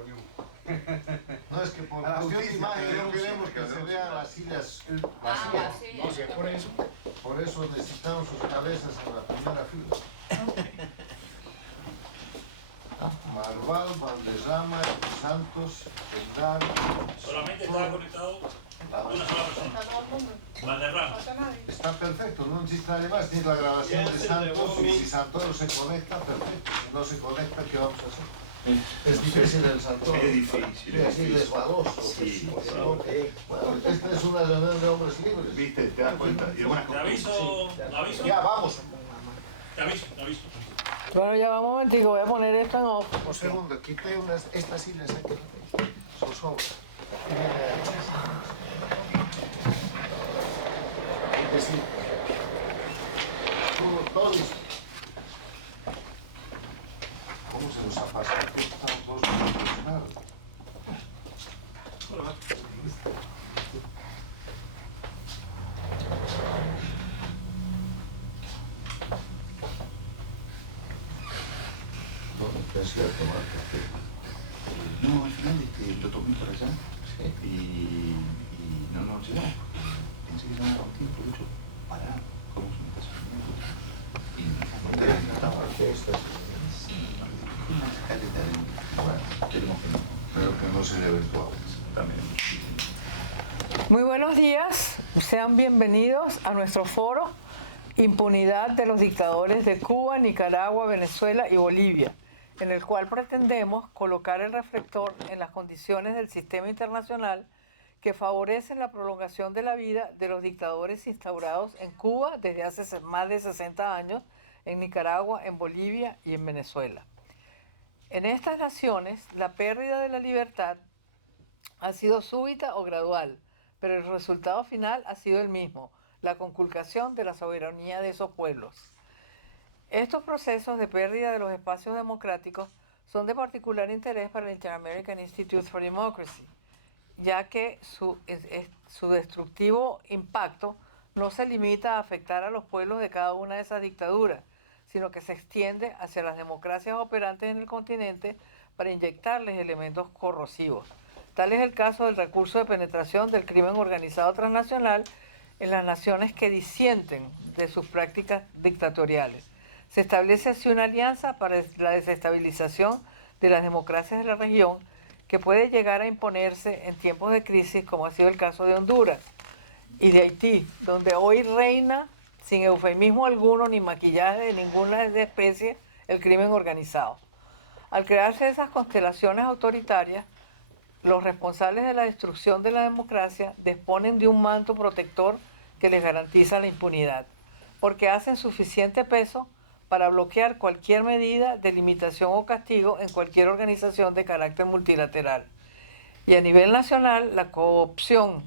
reunión. No, es que por cuestión de imagen no queremos que se vean las sillas vacías. No, si es por eso. Por eso necesitamos sus cabezas en la primera fila. Marval, Valderrama, Santos, Endar. Solamente estaba conectado una sola persona. Valderrama. Está perfecto, no necesita nadie más. Tiene la grabación de Santos y si Santoro se conecta, perfecto. Si no se conecta, ¿qué vamos a hacer? Es difícil el Santoro. Es difícil. Es así desbaloso. Sí, Bueno, esta es una reunión de hombres libres. ¿Viste? ¿Te das cuenta? Y algunas Te aviso. Ya, vamos. Te aviso. Bueno, ya va un momentico, voy a poner esto en off. Un segundo, quité estas sillas aquí. Son sobras. Es decir, todo listo. ¿Cómo se nos ha pasado? Estamos todos emocionados. ¿Dónde pensé tomar café? No, al final lo tomé por allá y no nos llegamos. Pensé que llamaba contigo, por hecho, para cómo se me está saliendo. Y no Estaba estas. una escaleta de bueno, queremos que no. Pero que no se le eventual. También. Muy buenos días, sean bienvenidos a nuestro foro Impunidad de los dictadores de Cuba, Nicaragua, Venezuela y Bolivia, en el cual pretendemos colocar el reflector en las condiciones del sistema internacional que favorecen la prolongación de la vida de los dictadores instaurados en Cuba desde hace más de 60 años, en Nicaragua, en Bolivia y en Venezuela. En estas naciones, la pérdida de la libertad ha sido súbita o gradual, pero el resultado final ha sido el mismo, la conculcación de la soberanía de esos pueblos. Estos procesos de pérdida de los espacios democráticos son de particular interés para el Inter-American Institute for Democracy, ya que su destructivo impacto no se limita a afectar a los pueblos de cada una de esas dictaduras, sino que se extiende hacia las democracias operantes en el continente para inyectarles elementos corrosivos. Tal es el caso del recurso de penetración del crimen organizado transnacional en las naciones que disienten de sus prácticas dictatoriales. Se establece así una alianza para la desestabilización de las democracias de la región que puede llegar a imponerse en tiempos de crisis, como ha sido el caso de Honduras y de Haití, donde hoy reina, sin eufemismo alguno ni maquillaje de ninguna especie, el crimen organizado. Al crearse esas constelaciones autoritarias, los responsables de la destrucción de la democracia disponen de un manto protector que les garantiza la impunidad, porque hacen suficiente peso para bloquear cualquier medida de limitación o castigo en cualquier organización de carácter multilateral. Y a nivel nacional, la coopción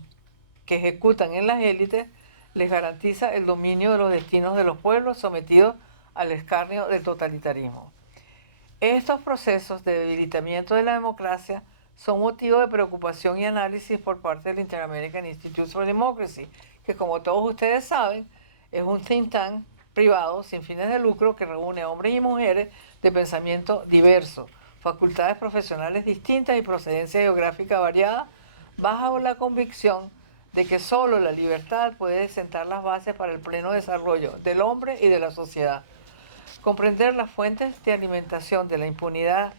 que ejecutan en las élites les garantiza el dominio de los destinos de los pueblos sometidos al escarnio del totalitarismo. Estos procesos de debilitamiento de la democracia son motivo de preocupación y análisis por parte del Inter-American Institute for Democracy, que como todos ustedes saben, es un think tank privado sin fines de lucro que reúne a hombres y mujeres de pensamiento diverso, facultades profesionales distintas y procedencia geográfica variada, bajo la convicción de que solo la libertad puede sentar las bases para el pleno desarrollo del hombre y de la sociedad. Comprender las fuentes de alimentación de la impunidad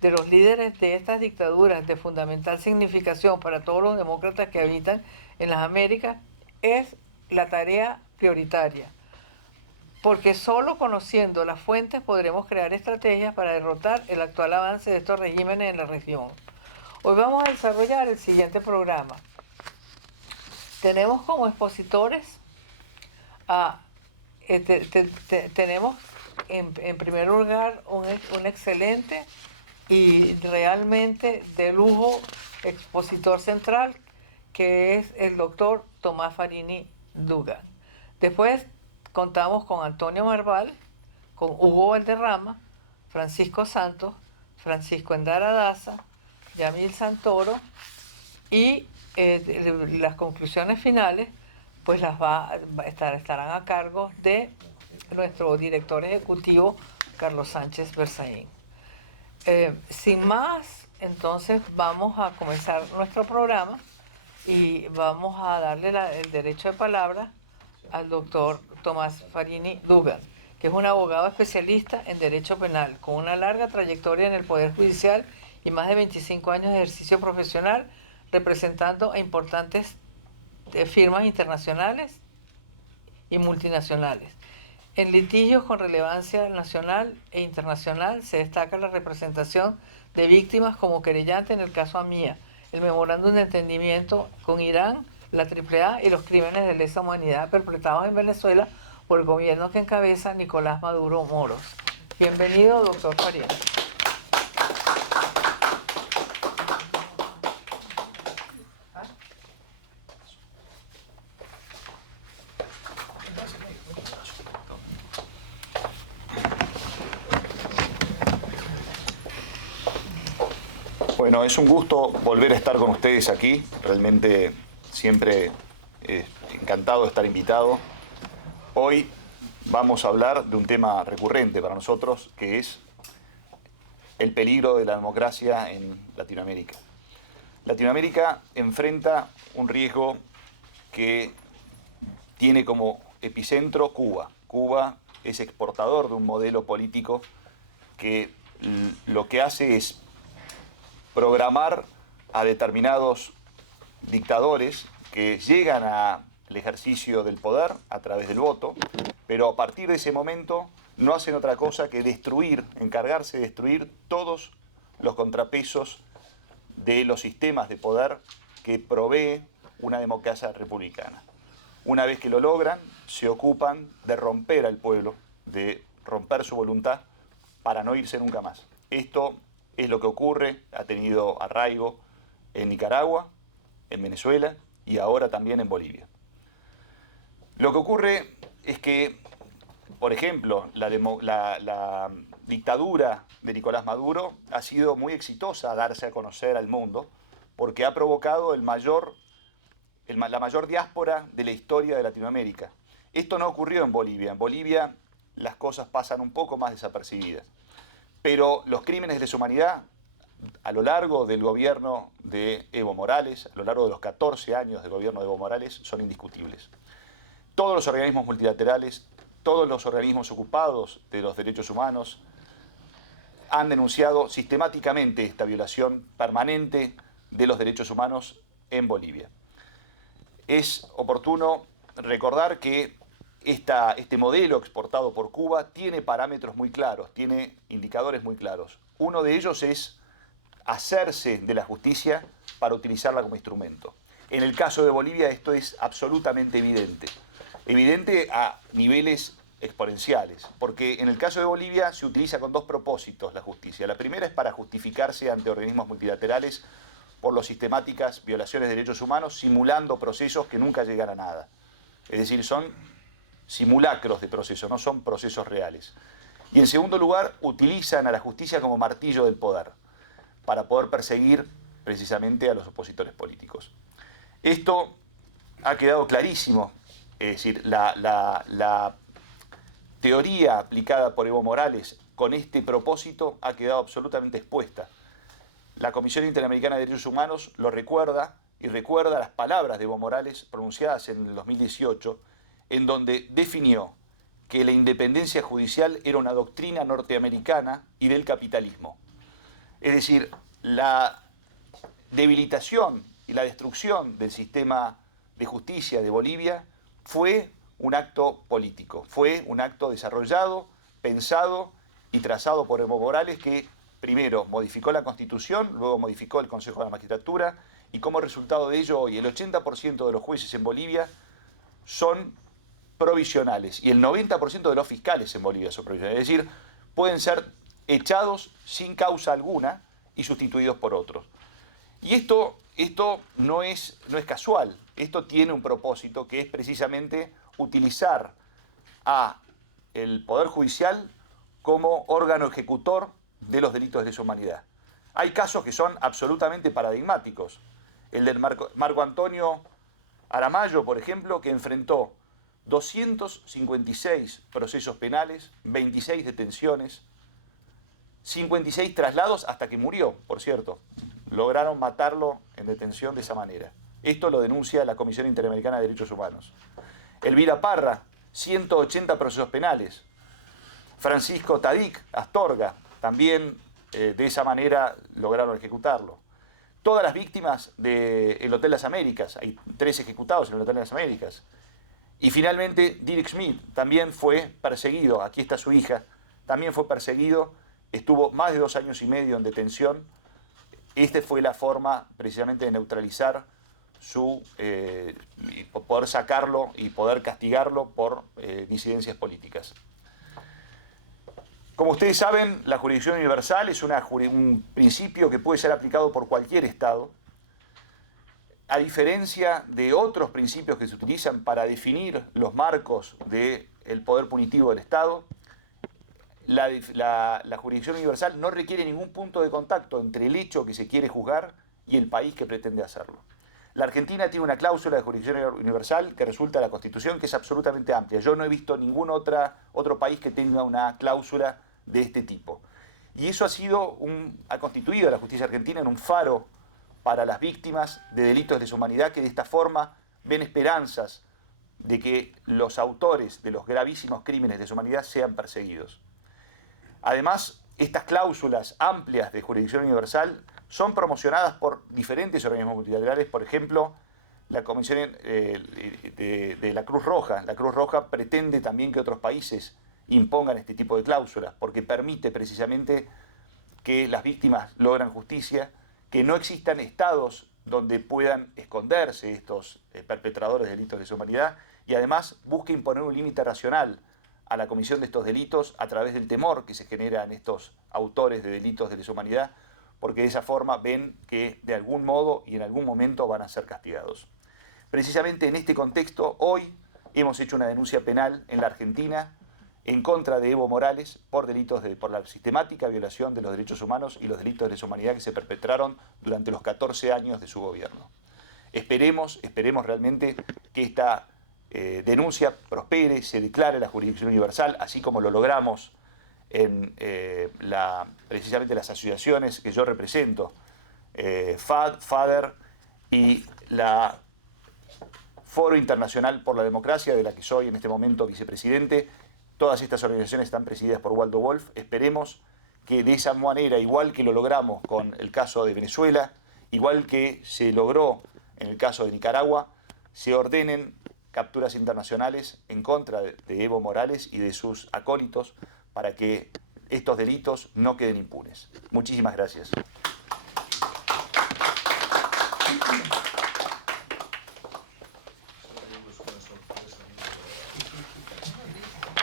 de los líderes de estas dictaduras de fundamental significación para todos los demócratas que habitan en las Américas es la tarea prioritaria, porque solo conociendo las fuentes podremos crear estrategias para derrotar el actual avance de estos regímenes en la región. Hoy vamos a desarrollar el siguiente programa. Tenemos como expositores tenemos en primer lugar un excelente y realmente de lujo expositor central, que es el doctor Tomás Farini Dugan. Después contamos con Antonio Marval, con Hugo Valderrama, Francisco Santos, Francisco Endara Daza, Yamil Santoro, y las conclusiones finales pues estarán a cargo de nuestro director ejecutivo Carlos Sánchez Berzaín. Sin más entonces vamos a comenzar nuestro programa y vamos a darle el derecho de palabra al doctor Tomás Farini Dugan, que es un abogado especialista en Derecho Penal, con una larga trayectoria en el Poder Judicial y más de 25 años de ejercicio profesional, representando a importantes firmas internacionales y multinacionales. En litigios con relevancia nacional e internacional se destaca la representación de víctimas como querellante en el caso AMIA, el memorándum de entendimiento con Irán, la AAA y los crímenes de lesa humanidad perpetrados en Venezuela por el gobierno que encabeza Nicolás Maduro Moros. Bienvenido, doctor Farini. Bueno, es un gusto volver a estar con ustedes aquí. Realmente siempre encantado de estar invitado. Hoy vamos a hablar de un tema recurrente para nosotros, que es el peligro de la democracia en Latinoamérica. Latinoamérica enfrenta un riesgo que tiene como epicentro Cuba. Cuba es exportador de un modelo político que lo que hace es programar a determinados dictadores que llegan al ejercicio del poder a través del voto, pero a partir de ese momento no hacen otra cosa que destruir, encargarse de destruir todos los contrapesos de los sistemas de poder que provee una democracia republicana. Una vez que lo logran, se ocupan de romper al pueblo, de romper su voluntad para no irse nunca más. Esto es lo que ocurre, ha tenido arraigo en Nicaragua, en Venezuela y ahora también en Bolivia. Lo que ocurre es que, por ejemplo, la dictadura de Nicolás Maduro ha sido muy exitosa a darse a conocer al mundo porque ha provocado la mayor diáspora de la historia de Latinoamérica. Esto no ocurrió en Bolivia. En Bolivia las cosas pasan un poco más desapercibidas. Pero los crímenes de lesa humanidad, a lo largo del gobierno de Evo Morales, a lo largo de los 14 años del gobierno de Evo Morales, son indiscutibles. Todos los organismos multilaterales, todos los organismos ocupados de los derechos humanos han denunciado sistemáticamente esta violación permanente de los derechos humanos en Bolivia. Es oportuno recordar que este modelo exportado por Cuba tiene parámetros muy claros, tiene indicadores muy claros. Uno de ellos es hacerse de la justicia para utilizarla como instrumento. En el caso de Bolivia esto es absolutamente evidente. Evidente a niveles exponenciales, porque en el caso de Bolivia se utiliza con dos propósitos la justicia. La primera es para justificarse ante organismos multilaterales por las sistemáticas violaciones de derechos humanos, simulando procesos que nunca llegan a nada. Es decir, son simulacros de procesos, no son procesos reales. Y en segundo lugar, utilizan a la justicia como martillo del poder, para poder perseguir precisamente a los opositores políticos. Esto ha quedado clarísimo, es decir, la teoría aplicada por Evo Morales con este propósito ha quedado absolutamente expuesta. La Comisión Interamericana de Derechos Humanos lo recuerda y recuerda las palabras de Evo Morales pronunciadas en el 2018, en donde definió que la independencia judicial era una doctrina norteamericana y del capitalismo. Es decir, la debilitación y la destrucción del sistema de justicia de Bolivia fue un acto político, fue un acto desarrollado, pensado y trazado por Evo Morales, que primero modificó la Constitución, luego modificó el Consejo de la Magistratura, y como resultado de ello hoy el 80% de los jueces en Bolivia son provisionales y el 90% de los fiscales en Bolivia son provisionales. Es decir, pueden ser echados sin causa alguna y sustituidos por otros. Y esto no es casual, esto tiene un propósito que es precisamente utilizar a el Poder Judicial como órgano ejecutor de los delitos de lesa humanidad. Hay casos que son absolutamente paradigmáticos. El del Marco Antonio Aramayo, por ejemplo, que enfrentó 256 procesos penales, 26 detenciones, 56 traslados hasta que murió, por cierto. Lograron matarlo en detención de esa manera. Esto lo denuncia la Comisión Interamericana de Derechos Humanos. Elvira Parra, 180 procesos penales. Francisco Tadik Astorga, también de esa manera lograron ejecutarlo. Todas las víctimas del Hotel Las Américas, hay 3 ejecutados en el Hotel Las Américas. Y finalmente Derek Schmidt también fue perseguido, aquí está su hija, también fue perseguido, estuvo más de 2 años y medio en detención. Esta fue la forma precisamente de neutralizar poder sacarlo y poder castigarlo por disidencias políticas. Como ustedes saben, la jurisdicción universal es un principio que puede ser aplicado por cualquier Estado. A diferencia de otros principios que se utilizan para definir los marcos del poder punitivo del Estado, la jurisdicción universal no requiere ningún punto de contacto entre el hecho que se quiere juzgar y el país que pretende hacerlo. La Argentina tiene una cláusula de jurisdicción universal que resulta de la Constitución, que es absolutamente amplia. Yo no he visto ningún otro país que tenga una cláusula de este tipo. Y eso ha constituido a la justicia argentina en un faro para las víctimas de delitos de lesa humanidad, que de esta forma ven esperanzas de que los autores de los gravísimos crímenes de lesa humanidad sean perseguidos. Además, estas cláusulas amplias de jurisdicción universal son promocionadas por diferentes organismos multilaterales, por ejemplo, la Comisión de la Cruz Roja. La Cruz Roja pretende también que otros países impongan este tipo de cláusulas, porque permite precisamente que las víctimas logran justicia, que no existan estados donde puedan esconderse estos perpetradores de delitos de lesa humanidad, y además busca imponer un límite racional a la comisión de estos delitos a través del temor que se genera en estos autores de delitos de lesa humanidad, porque de esa forma ven que de algún modo y en algún momento van a ser castigados. Precisamente en este contexto, hoy hemos hecho una denuncia penal en la Argentina en contra de Evo Morales por la sistemática violación de los derechos humanos y los delitos de lesa humanidad que se perpetraron durante los 14 años de su gobierno. Esperemos realmente que esta denuncia prospere, se declare la jurisdicción universal, así como lo logramos en precisamente las asociaciones que yo represento, FADER y la Foro Internacional por la Democracia, de la que soy en este momento vicepresidente. Todas estas organizaciones están presididas por Waldo Wolf. Esperemos que de esa manera, igual que lo logramos con el caso de Venezuela, igual que se logró en el caso de Nicaragua, se ordenen capturas internacionales en contra de Evo Morales y de sus acólitos para que estos delitos no queden impunes. Muchísimas gracias.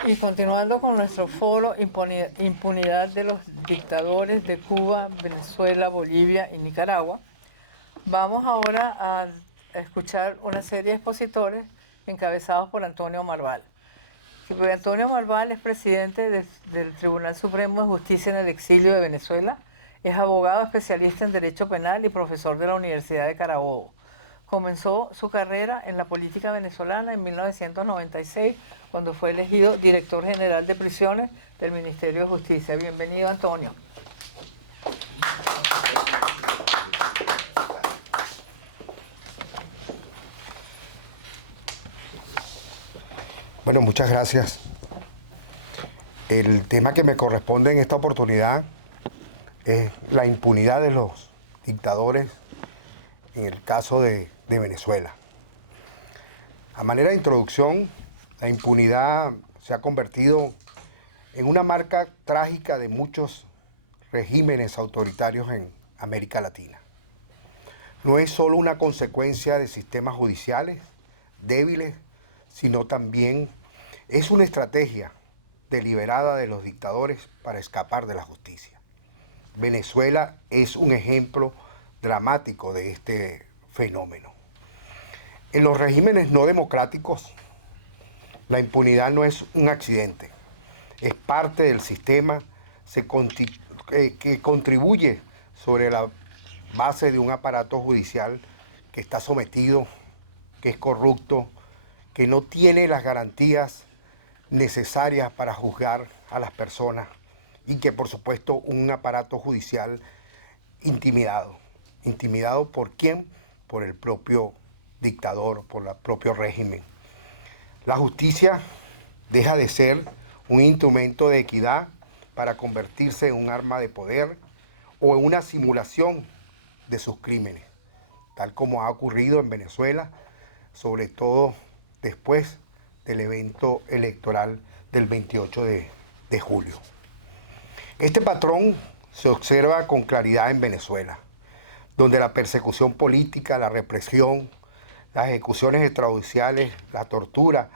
Y continuando con nuestro foro Impunidad de los dictadores de Cuba, Venezuela, Bolivia y Nicaragua, vamos ahora a escuchar una serie de expositores encabezados por Antonio Marval. Antonio Marval es presidente del Tribunal Supremo de Justicia en el Exilio de Venezuela, es abogado especialista en Derecho Penal y profesor de la Universidad de Carabobo. Comenzó su carrera en la política venezolana en 1996, cuando fue elegido director general de prisiones del Ministerio de Justicia. Bienvenido, Antonio. Bueno, muchas gracias. El tema que me corresponde en esta oportunidad es la impunidad de los dictadores en el caso de Venezuela. A manera de introducción, la impunidad se ha convertido en una marca trágica de muchos regímenes autoritarios en América Latina. No es solo una consecuencia de sistemas judiciales débiles, sino también es una estrategia deliberada de los dictadores para escapar de la justicia. Venezuela es un ejemplo dramático de este fenómeno. En los regímenes no democráticos, la impunidad no es un accidente, es parte del sistema que contribuye sobre la base de un aparato judicial que está sometido, que es corrupto, que no tiene las garantías necesarias para juzgar a las personas y que por supuesto un aparato judicial intimidado. ¿Intimidado por quién? Por el propio dictador, por el propio régimen. La justicia deja de ser un instrumento de equidad para convertirse en un arma de poder o en una simulación de sus crímenes, tal como ha ocurrido en Venezuela, sobre todo después del evento electoral del 28 de julio. Este patrón se observa con claridad en Venezuela, donde la persecución política, la represión, las ejecuciones extrajudiciales, la tortura,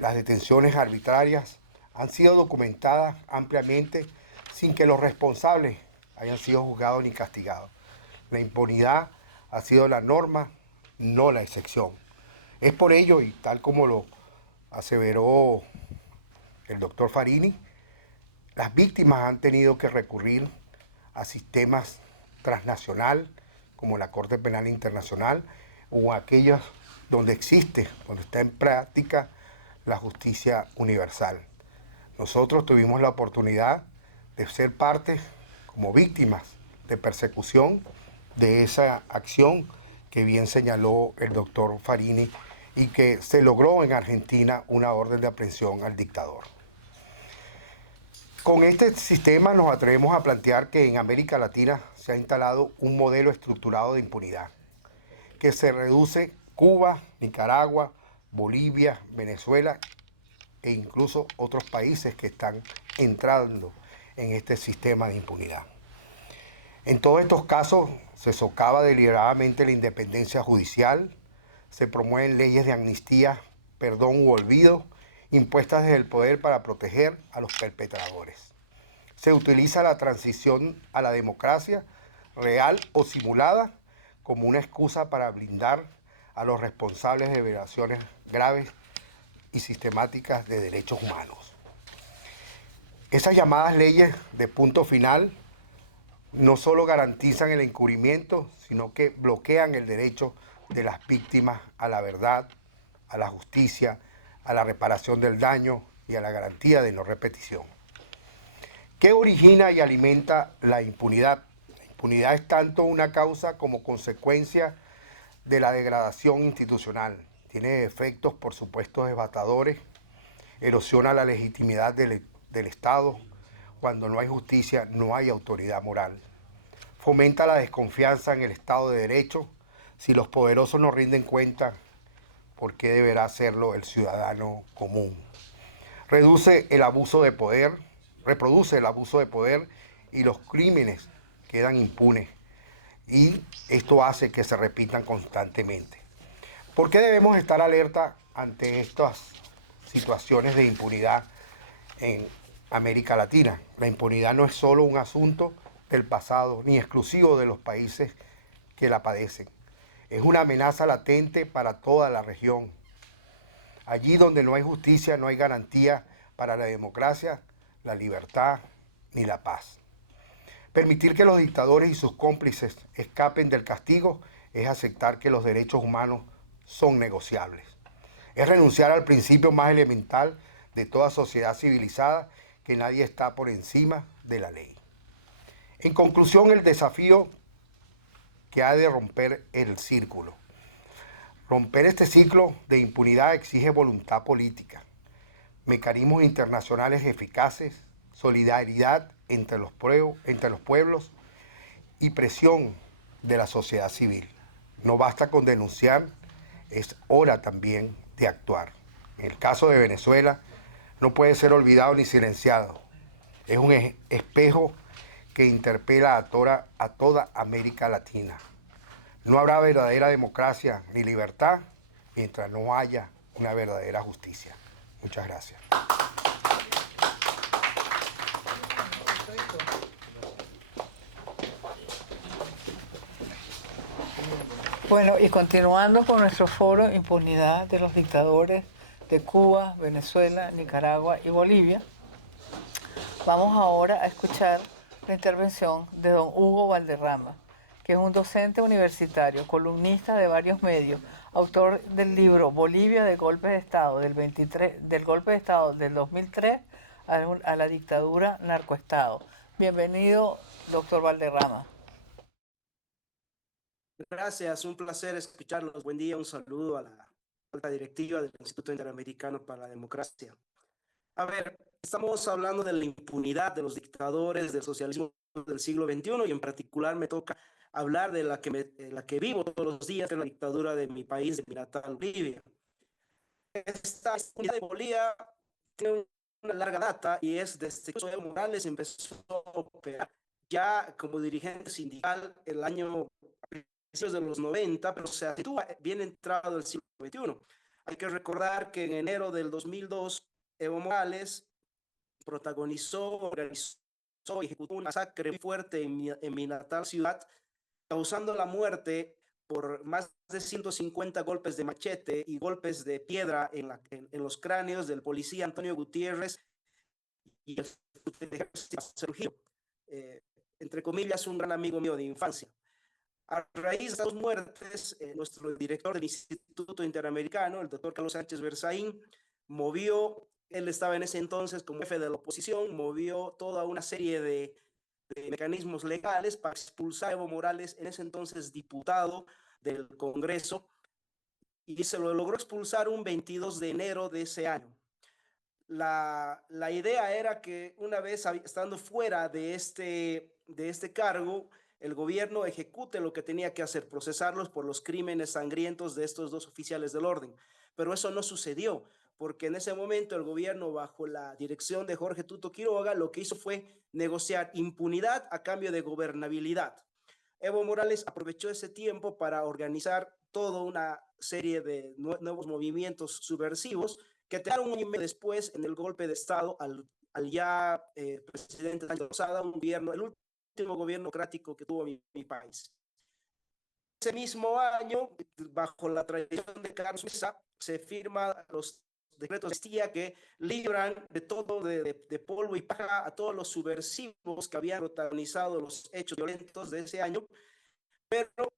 las detenciones arbitrarias han sido documentadas ampliamente sin que los responsables hayan sido juzgados ni castigados. La impunidad ha sido la norma, no la excepción. Es por ello, y tal como lo aseveró el doctor Farini, las víctimas han tenido que recurrir a sistemas transnacional, como la Corte Penal Internacional, o aquellos donde existe, donde está en práctica la justicia universal. Nosotros tuvimos la oportunidad de ser parte como víctimas de persecución de esa acción que bien señaló el doctor Farini y que se logró en Argentina una orden de aprehensión al dictador. Con este sistema nos atrevemos a plantear que en América Latina se ha instalado un modelo estructurado de impunidad, que se reduce Cuba, Nicaragua, Bolivia, Venezuela e incluso otros países que están entrando en este sistema de impunidad. En todos estos casos se socava deliberadamente la independencia judicial, se promueven leyes de amnistía, perdón u olvido, impuestas desde el poder para proteger a los perpetradores. Se utiliza la transición a la democracia, real o simulada, como una excusa para blindar a los responsables de violaciones graves y sistemáticas de derechos humanos. Esas llamadas leyes de punto final no solo garantizan el encubrimiento, sino que bloquean el derecho de las víctimas a la verdad, a la justicia, a la reparación del daño y a la garantía de no repetición. ¿Qué origina y alimenta la impunidad? La impunidad es tanto una causa como consecuencia de la degradación institucional. Tiene efectos, por supuesto, devastadores, erosiona la legitimidad del Estado. Cuando no hay justicia, no hay autoridad moral. Fomenta la desconfianza en el Estado de Derecho. Si los poderosos no rinden cuenta, ¿por qué deberá hacerlo el ciudadano común? Reproduce el abuso de poder y los crímenes quedan impunes. Y esto hace que se repitan constantemente. ¿Por qué debemos estar alerta ante estas situaciones de impunidad en América Latina? La impunidad no es solo un asunto del pasado, ni exclusivo de los países que la padecen. Es una amenaza latente para toda la región. Allí donde no hay justicia, no hay garantía para la democracia, la libertad ni la paz. Permitir que los dictadores y sus cómplices escapen del castigo es aceptar que los derechos humanos son negociables. Es renunciar al principio más elemental de toda sociedad civilizada, que nadie está por encima de la ley. En conclusión, el desafío que ha de romper el círculo. Romper este ciclo de impunidad exige voluntad política, mecanismos internacionales eficaces, solidaridad entre los pueblos y presión de la sociedad civil. No basta con denunciar, es hora también de actuar. En el caso de Venezuela, no puede ser olvidado ni silenciado. Es un espejo que interpela a toda América Latina. No habrá verdadera democracia ni libertad mientras no haya una verdadera justicia. Muchas gracias. Bueno, y continuando con nuestro foro Impunidad de los dictadores de Cuba, Venezuela, Nicaragua y Bolivia, vamos ahora a escuchar la intervención de don Hugo Valderrama, que es un docente universitario, columnista de varios medios, autor del libro Bolivia de Golpe de Estado del golpe de Estado del 2003 a la dictadura narcoestado. Bienvenido, doctor Valderrama. Gracias, un placer escucharlos. Buen día, un saludo a la alta directiva del Instituto Interamericano para la Democracia. A ver, estamos hablando de la impunidad de los dictadores del socialismo del siglo XXI y en particular me toca hablar de la que vivo todos los días, que es la dictadura de mi país, de mi natal Bolivia. Esta impunidad de Bolivia tiene una larga data y es desde que Evo Morales empezó a operar ya como dirigente sindical el año principios de los 90, pero se sitúa bien entrado el siglo XXI. Hay que recordar que en enero del 2002, Evo Morales protagonizó, organizó y ejecutó una masacre fuerte en mi natal ciudad, causando la muerte por más de 150 golpes de machete y golpes de piedra en los cráneos del policía Antonio Gutiérrez y el Sergio, entre comillas, un gran amigo mío de infancia. A raíz de estas muertes, nuestro director del Instituto Interamericano, el doctor Carlos Sánchez Berzaín, él estaba en ese entonces como jefe de la oposición, movió toda una serie de mecanismos legales para expulsar a Evo Morales, en ese entonces diputado del Congreso, y se lo logró expulsar un 22 de enero de ese año. La idea era que una vez estando fuera de este cargo, el gobierno ejecute lo que tenía que hacer, procesarlos por los crímenes sangrientos de estos dos oficiales del orden. Pero eso no sucedió, porque en ese momento el gobierno, bajo la dirección de Jorge Tuto Quiroga, lo que hizo fue negociar impunidad a cambio de gobernabilidad. Evo Morales aprovechó ese tiempo para organizar toda una serie de nuevos movimientos subversivos que terminaron un año y medio después en el golpe de Estado al ya presidente Sánchez Lozada, el último gobierno democrático que tuvo mi país. Ese mismo año, bajo la tradición de Carlos Mesa, se firman los decretos de amnistía que libran de todo, de polvo y paja a todos los subversivos que habían protagonizado los hechos violentos de ese año, pero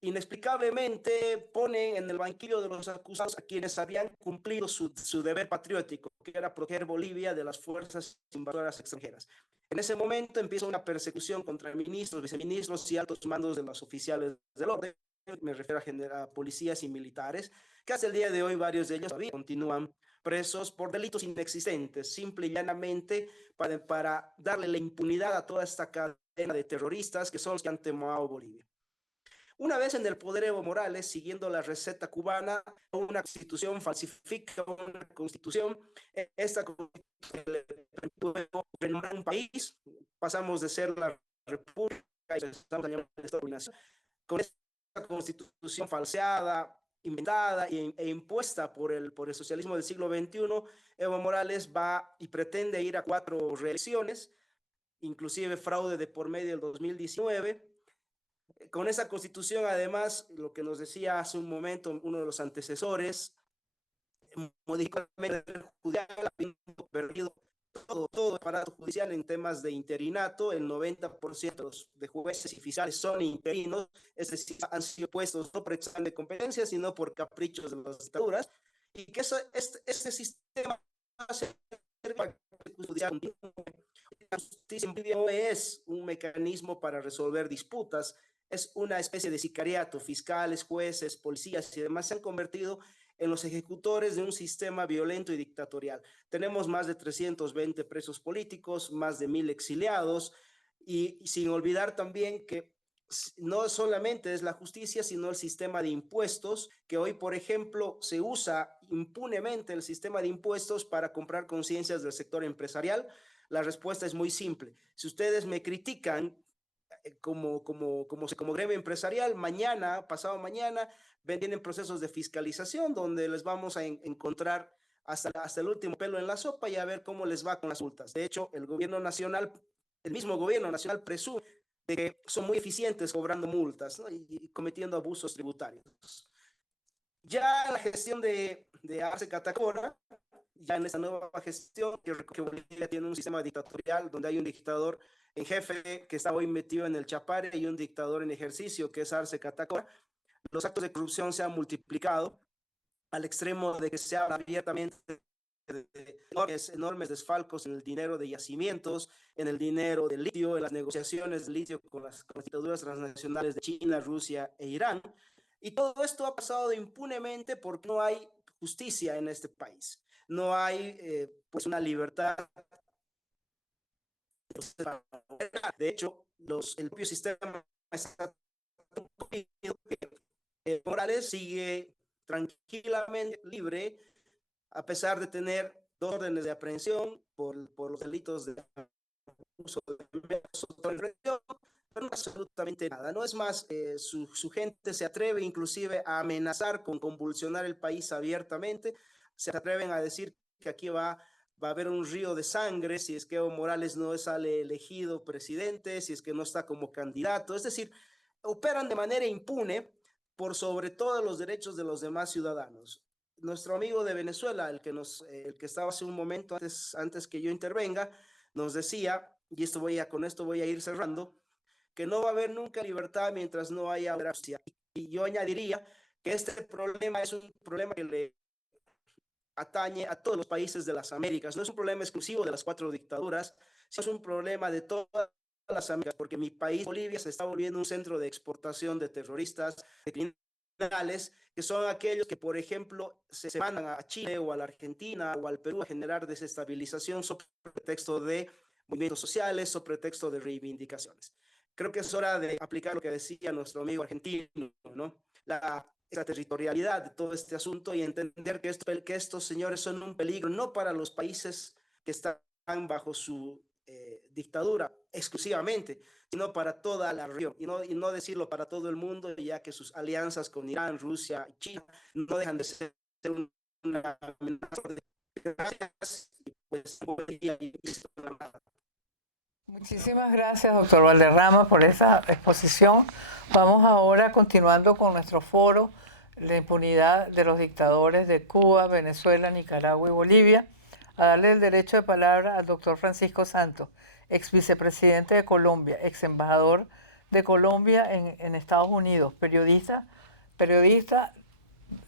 inexplicablemente ponen en el banquillo de los acusados a quienes habían cumplido su deber patriótico, que era proteger Bolivia de las fuerzas invasoras extranjeras. En ese momento empieza una persecución contra ministros, viceministros y altos mandos de los oficiales del orden, me refiero a policías y militares, que hasta el día de hoy varios de ellos todavía continúan presos por delitos inexistentes, simple y llanamente para darle la impunidad a toda esta cadena de terroristas que son los que han tomado Bolivia. Una vez en el poder, Evo Morales, siguiendo la receta cubana, una constitución falsifica una constitución. Esta constitución le permitió renombrar un país. Pasamos de ser la república y estamos a llamar Estado de Nación. Con esta constitución falseada, inventada e impuesta por el socialismo del siglo XXI, Evo Morales va y pretende ir a 4 reelecciones, inclusive fraude de por medio del 2019. Con esa constitución, además, lo que nos decía hace un momento uno de los antecesores, modificó el judicial, ha perdido todo el aparato judicial en temas de interinato. El 90% de jueces y fiscales son interinos, es decir, han sido puestos no por examen de competencia, sino por caprichos de las dictaduras, y que este sistema judicial, la justicia en Bolivia no es un mecanismo para resolver disputas, es una especie de sicariato. Fiscales, jueces, policías y demás se han convertido en los ejecutores de un sistema violento y dictatorial. Tenemos más de 320 presos políticos, más de 1,000 exiliados, y sin olvidar también que no solamente es la justicia, sino el sistema de impuestos, que hoy, por ejemplo, se usa impunemente el sistema de impuestos para comprar conciencias del sector empresarial. La respuesta es muy simple. Si ustedes me critican como gremio empresarial, pasado mañana, vienen procesos de fiscalización donde les vamos a encontrar hasta el último pelo en la sopa y a ver cómo les va con las multas. De hecho, el mismo gobierno nacional presume de que son muy eficientes cobrando multas, ¿no? y cometiendo abusos tributarios. Ya la gestión de Arce Catacora, ya en esta nueva gestión, que Bolivia tiene un sistema dictatorial donde hay un dictador en jefe que está hoy metido en el Chapare y un dictador en ejercicio que es Arce Catacora. Los actos de corrupción se han multiplicado al extremo de que se habla abiertamente de enormes desfalcos en el dinero de yacimientos, en el dinero del litio, en las negociaciones de litio con las dictaduras transnacionales de China, Rusia e Irán. Y todo esto ha pasado impunemente porque no hay justicia en este país. No hay pues una libertad. De hecho, el propio sistema está que Morales sigue tranquilamente libre a pesar de tener 2 órdenes de aprehensión por los delitos de uso de represión, pero no absolutamente nada. No es más, su gente se atreve inclusive a amenazar con convulsionar el país abiertamente, se atreven a decir que aquí va a haber un río de sangre si es que Evo Morales no sale elegido presidente, si es que no está como candidato. Es decir, operan de manera impune por sobre todos los derechos de los demás ciudadanos. Nuestro amigo de Venezuela, el que estaba hace un momento antes que yo intervenga, nos decía, y con esto voy a ir cerrando, que no va a haber nunca libertad mientras no haya justicia. Y yo añadiría que este problema es un problema que le atañe a todos los países de las Américas. No es un problema exclusivo de las 4 dictaduras, sino es un problema de todas las Américas, porque mi país, Bolivia, se está volviendo un centro de exportación de terroristas, de criminales, que son aquellos que, por ejemplo, se mandan a Chile o a la Argentina o al Perú a generar desestabilización sobre pretexto de movimientos sociales, sobre pretexto de reivindicaciones. Creo que es hora de aplicar lo que decía nuestro amigo argentino, ¿no? La extraterritorialidad de todo este asunto y entender que estos señores son un peligro no para los países que están bajo su dictadura exclusivamente, sino para toda la región, y no decirlo para todo el mundo, ya que sus alianzas con Irán, Rusia y China no dejan de ser una amenaza de gracias y pues Muchísimas gracias, doctor Valderrama, por esa exposición. Vamos ahora continuando con nuestro foro, la impunidad de los dictadores de Cuba, Venezuela, Nicaragua y Bolivia, a darle el derecho de palabra al doctor Francisco Santos, ex vicepresidente de Colombia, ex embajador de Colombia en Estados Unidos, periodista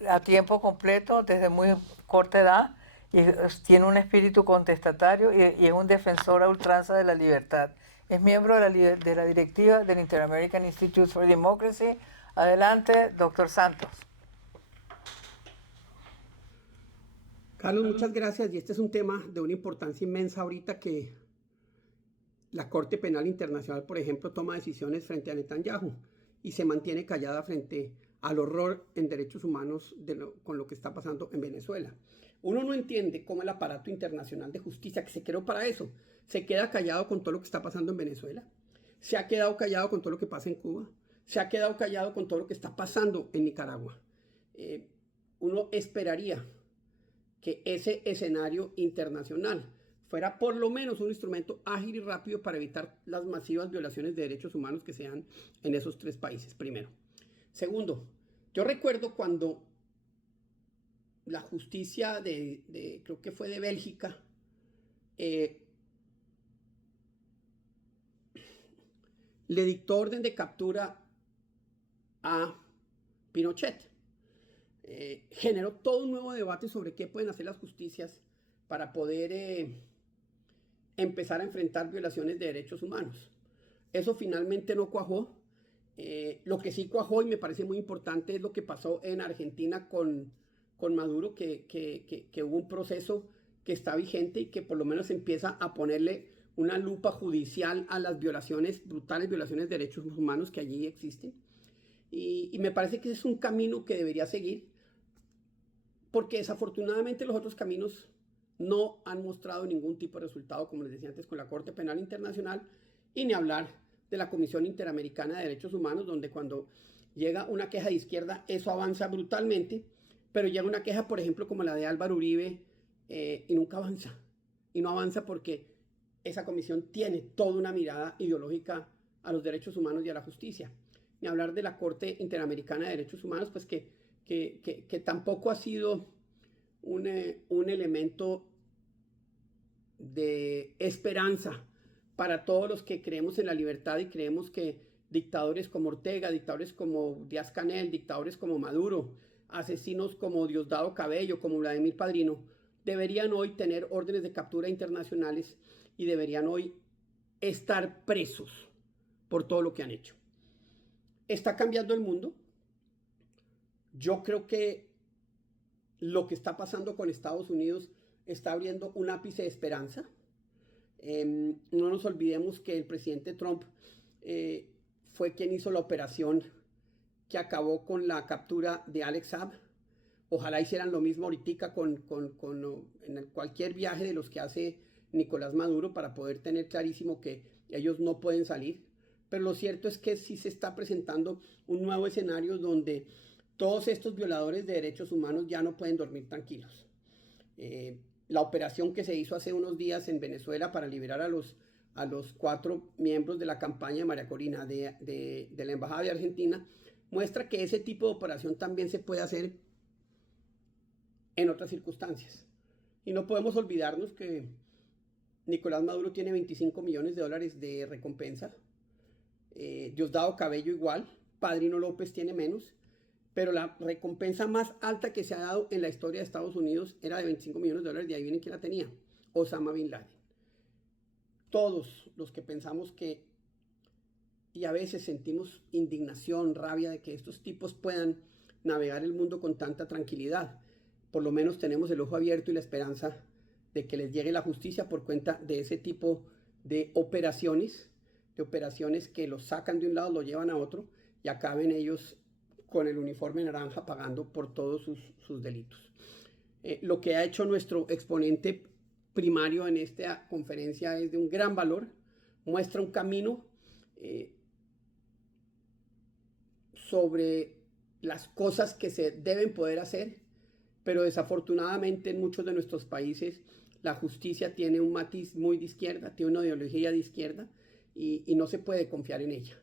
a tiempo completo desde muy corta edad, y tiene un espíritu contestatario y es un defensor a ultranza de la libertad. Es miembro de la directiva del Inter-American Institute for Democracy. Adelante, doctor Santos. Carlos, muchas gracias. Y este es un tema de una importancia inmensa ahorita que la Corte Penal Internacional, por ejemplo, toma decisiones frente a Netanyahu y se mantiene callada frente al horror en derechos humanos con lo que está pasando en Venezuela. Uno no entiende cómo el aparato internacional de justicia, que se creó para eso, se queda callado con todo lo que está pasando en Venezuela, se ha quedado callado con todo lo que pasa en Cuba, se ha quedado callado con todo lo que está pasando en Nicaragua. Uno esperaría que ese escenario internacional fuera por lo menos un instrumento ágil y rápido para evitar las masivas violaciones de derechos humanos que se dan en esos 3 países, primero. Segundo, yo recuerdo cuando la justicia creo que fue de Bélgica, le dictó orden de captura a Pinochet. Generó todo un nuevo debate sobre qué pueden hacer las justicias para poder empezar a enfrentar violaciones de derechos humanos. Eso finalmente no cuajó. Lo que sí cuajó y me parece muy importante es lo que pasó en Argentina con Maduro, que hubo un proceso que está vigente y que por lo menos empieza a ponerle una lupa judicial a las brutales violaciones de derechos humanos que allí existen. Y me parece que es un camino que debería seguir, porque desafortunadamente los otros caminos no han mostrado ningún tipo de resultado, como les decía antes, con la Corte Penal Internacional, y ni hablar de la Comisión Interamericana de Derechos Humanos, donde cuando llega una queja de izquierda, eso avanza brutalmente, pero llega una queja, por ejemplo, como la de Álvaro Uribe, y nunca avanza. Y no avanza porque esa comisión tiene toda una mirada ideológica a los derechos humanos y a la justicia. Ni hablar de la Corte Interamericana de Derechos Humanos, pues que tampoco ha sido un elemento de esperanza para todos los que creemos en la libertad y creemos que dictadores como Ortega, dictadores como Díaz-Canel, dictadores como Maduro, asesinos como Diosdado Cabello, como Vladimir Padrino, deberían hoy tener órdenes de captura internacionales y deberían hoy estar presos por todo lo que han hecho. Está cambiando el mundo. Yo creo que lo que está pasando con Estados Unidos está abriendo un ápice de esperanza. No nos olvidemos que el presidente Trump fue quien hizo la operación que acabó con la captura de Alex Saab. Ojalá hicieran lo mismo ahorita en cualquier viaje de los que hace Nicolás Maduro para poder tener clarísimo que ellos no pueden salir. Pero lo cierto es que sí se está presentando un nuevo escenario donde todos estos violadores de derechos humanos ya no pueden dormir tranquilos. La operación que se hizo hace unos días en Venezuela para liberar a los 4 miembros de la campaña de María Corina de la Embajada de Argentina muestra que ese tipo de operación también se puede hacer en otras circunstancias. Y no podemos olvidarnos que Nicolás Maduro tiene $25 millones de recompensa. Diosdado Cabello igual, Padrino López tiene menos, pero la recompensa más alta que se ha dado en la historia de Estados Unidos era de $25 millones, de ahí viene quién la tenía, Osama Bin Laden. Todos los que pensamos que, y a veces sentimos indignación, rabia de que estos tipos puedan navegar el mundo con tanta tranquilidad, por lo menos tenemos el ojo abierto y la esperanza de que les llegue la justicia por cuenta de ese tipo de operaciones que los sacan de un lado, lo llevan a otro y acaben ellos con el uniforme naranja pagando por todos sus delitos. Lo que ha hecho nuestro exponente primario en esta conferencia es de un gran valor, muestra un camino sobre las cosas que se deben poder hacer, pero desafortunadamente en muchos de nuestros países la justicia tiene un matiz muy de izquierda, tiene una ideología de izquierda y no se puede confiar en ella.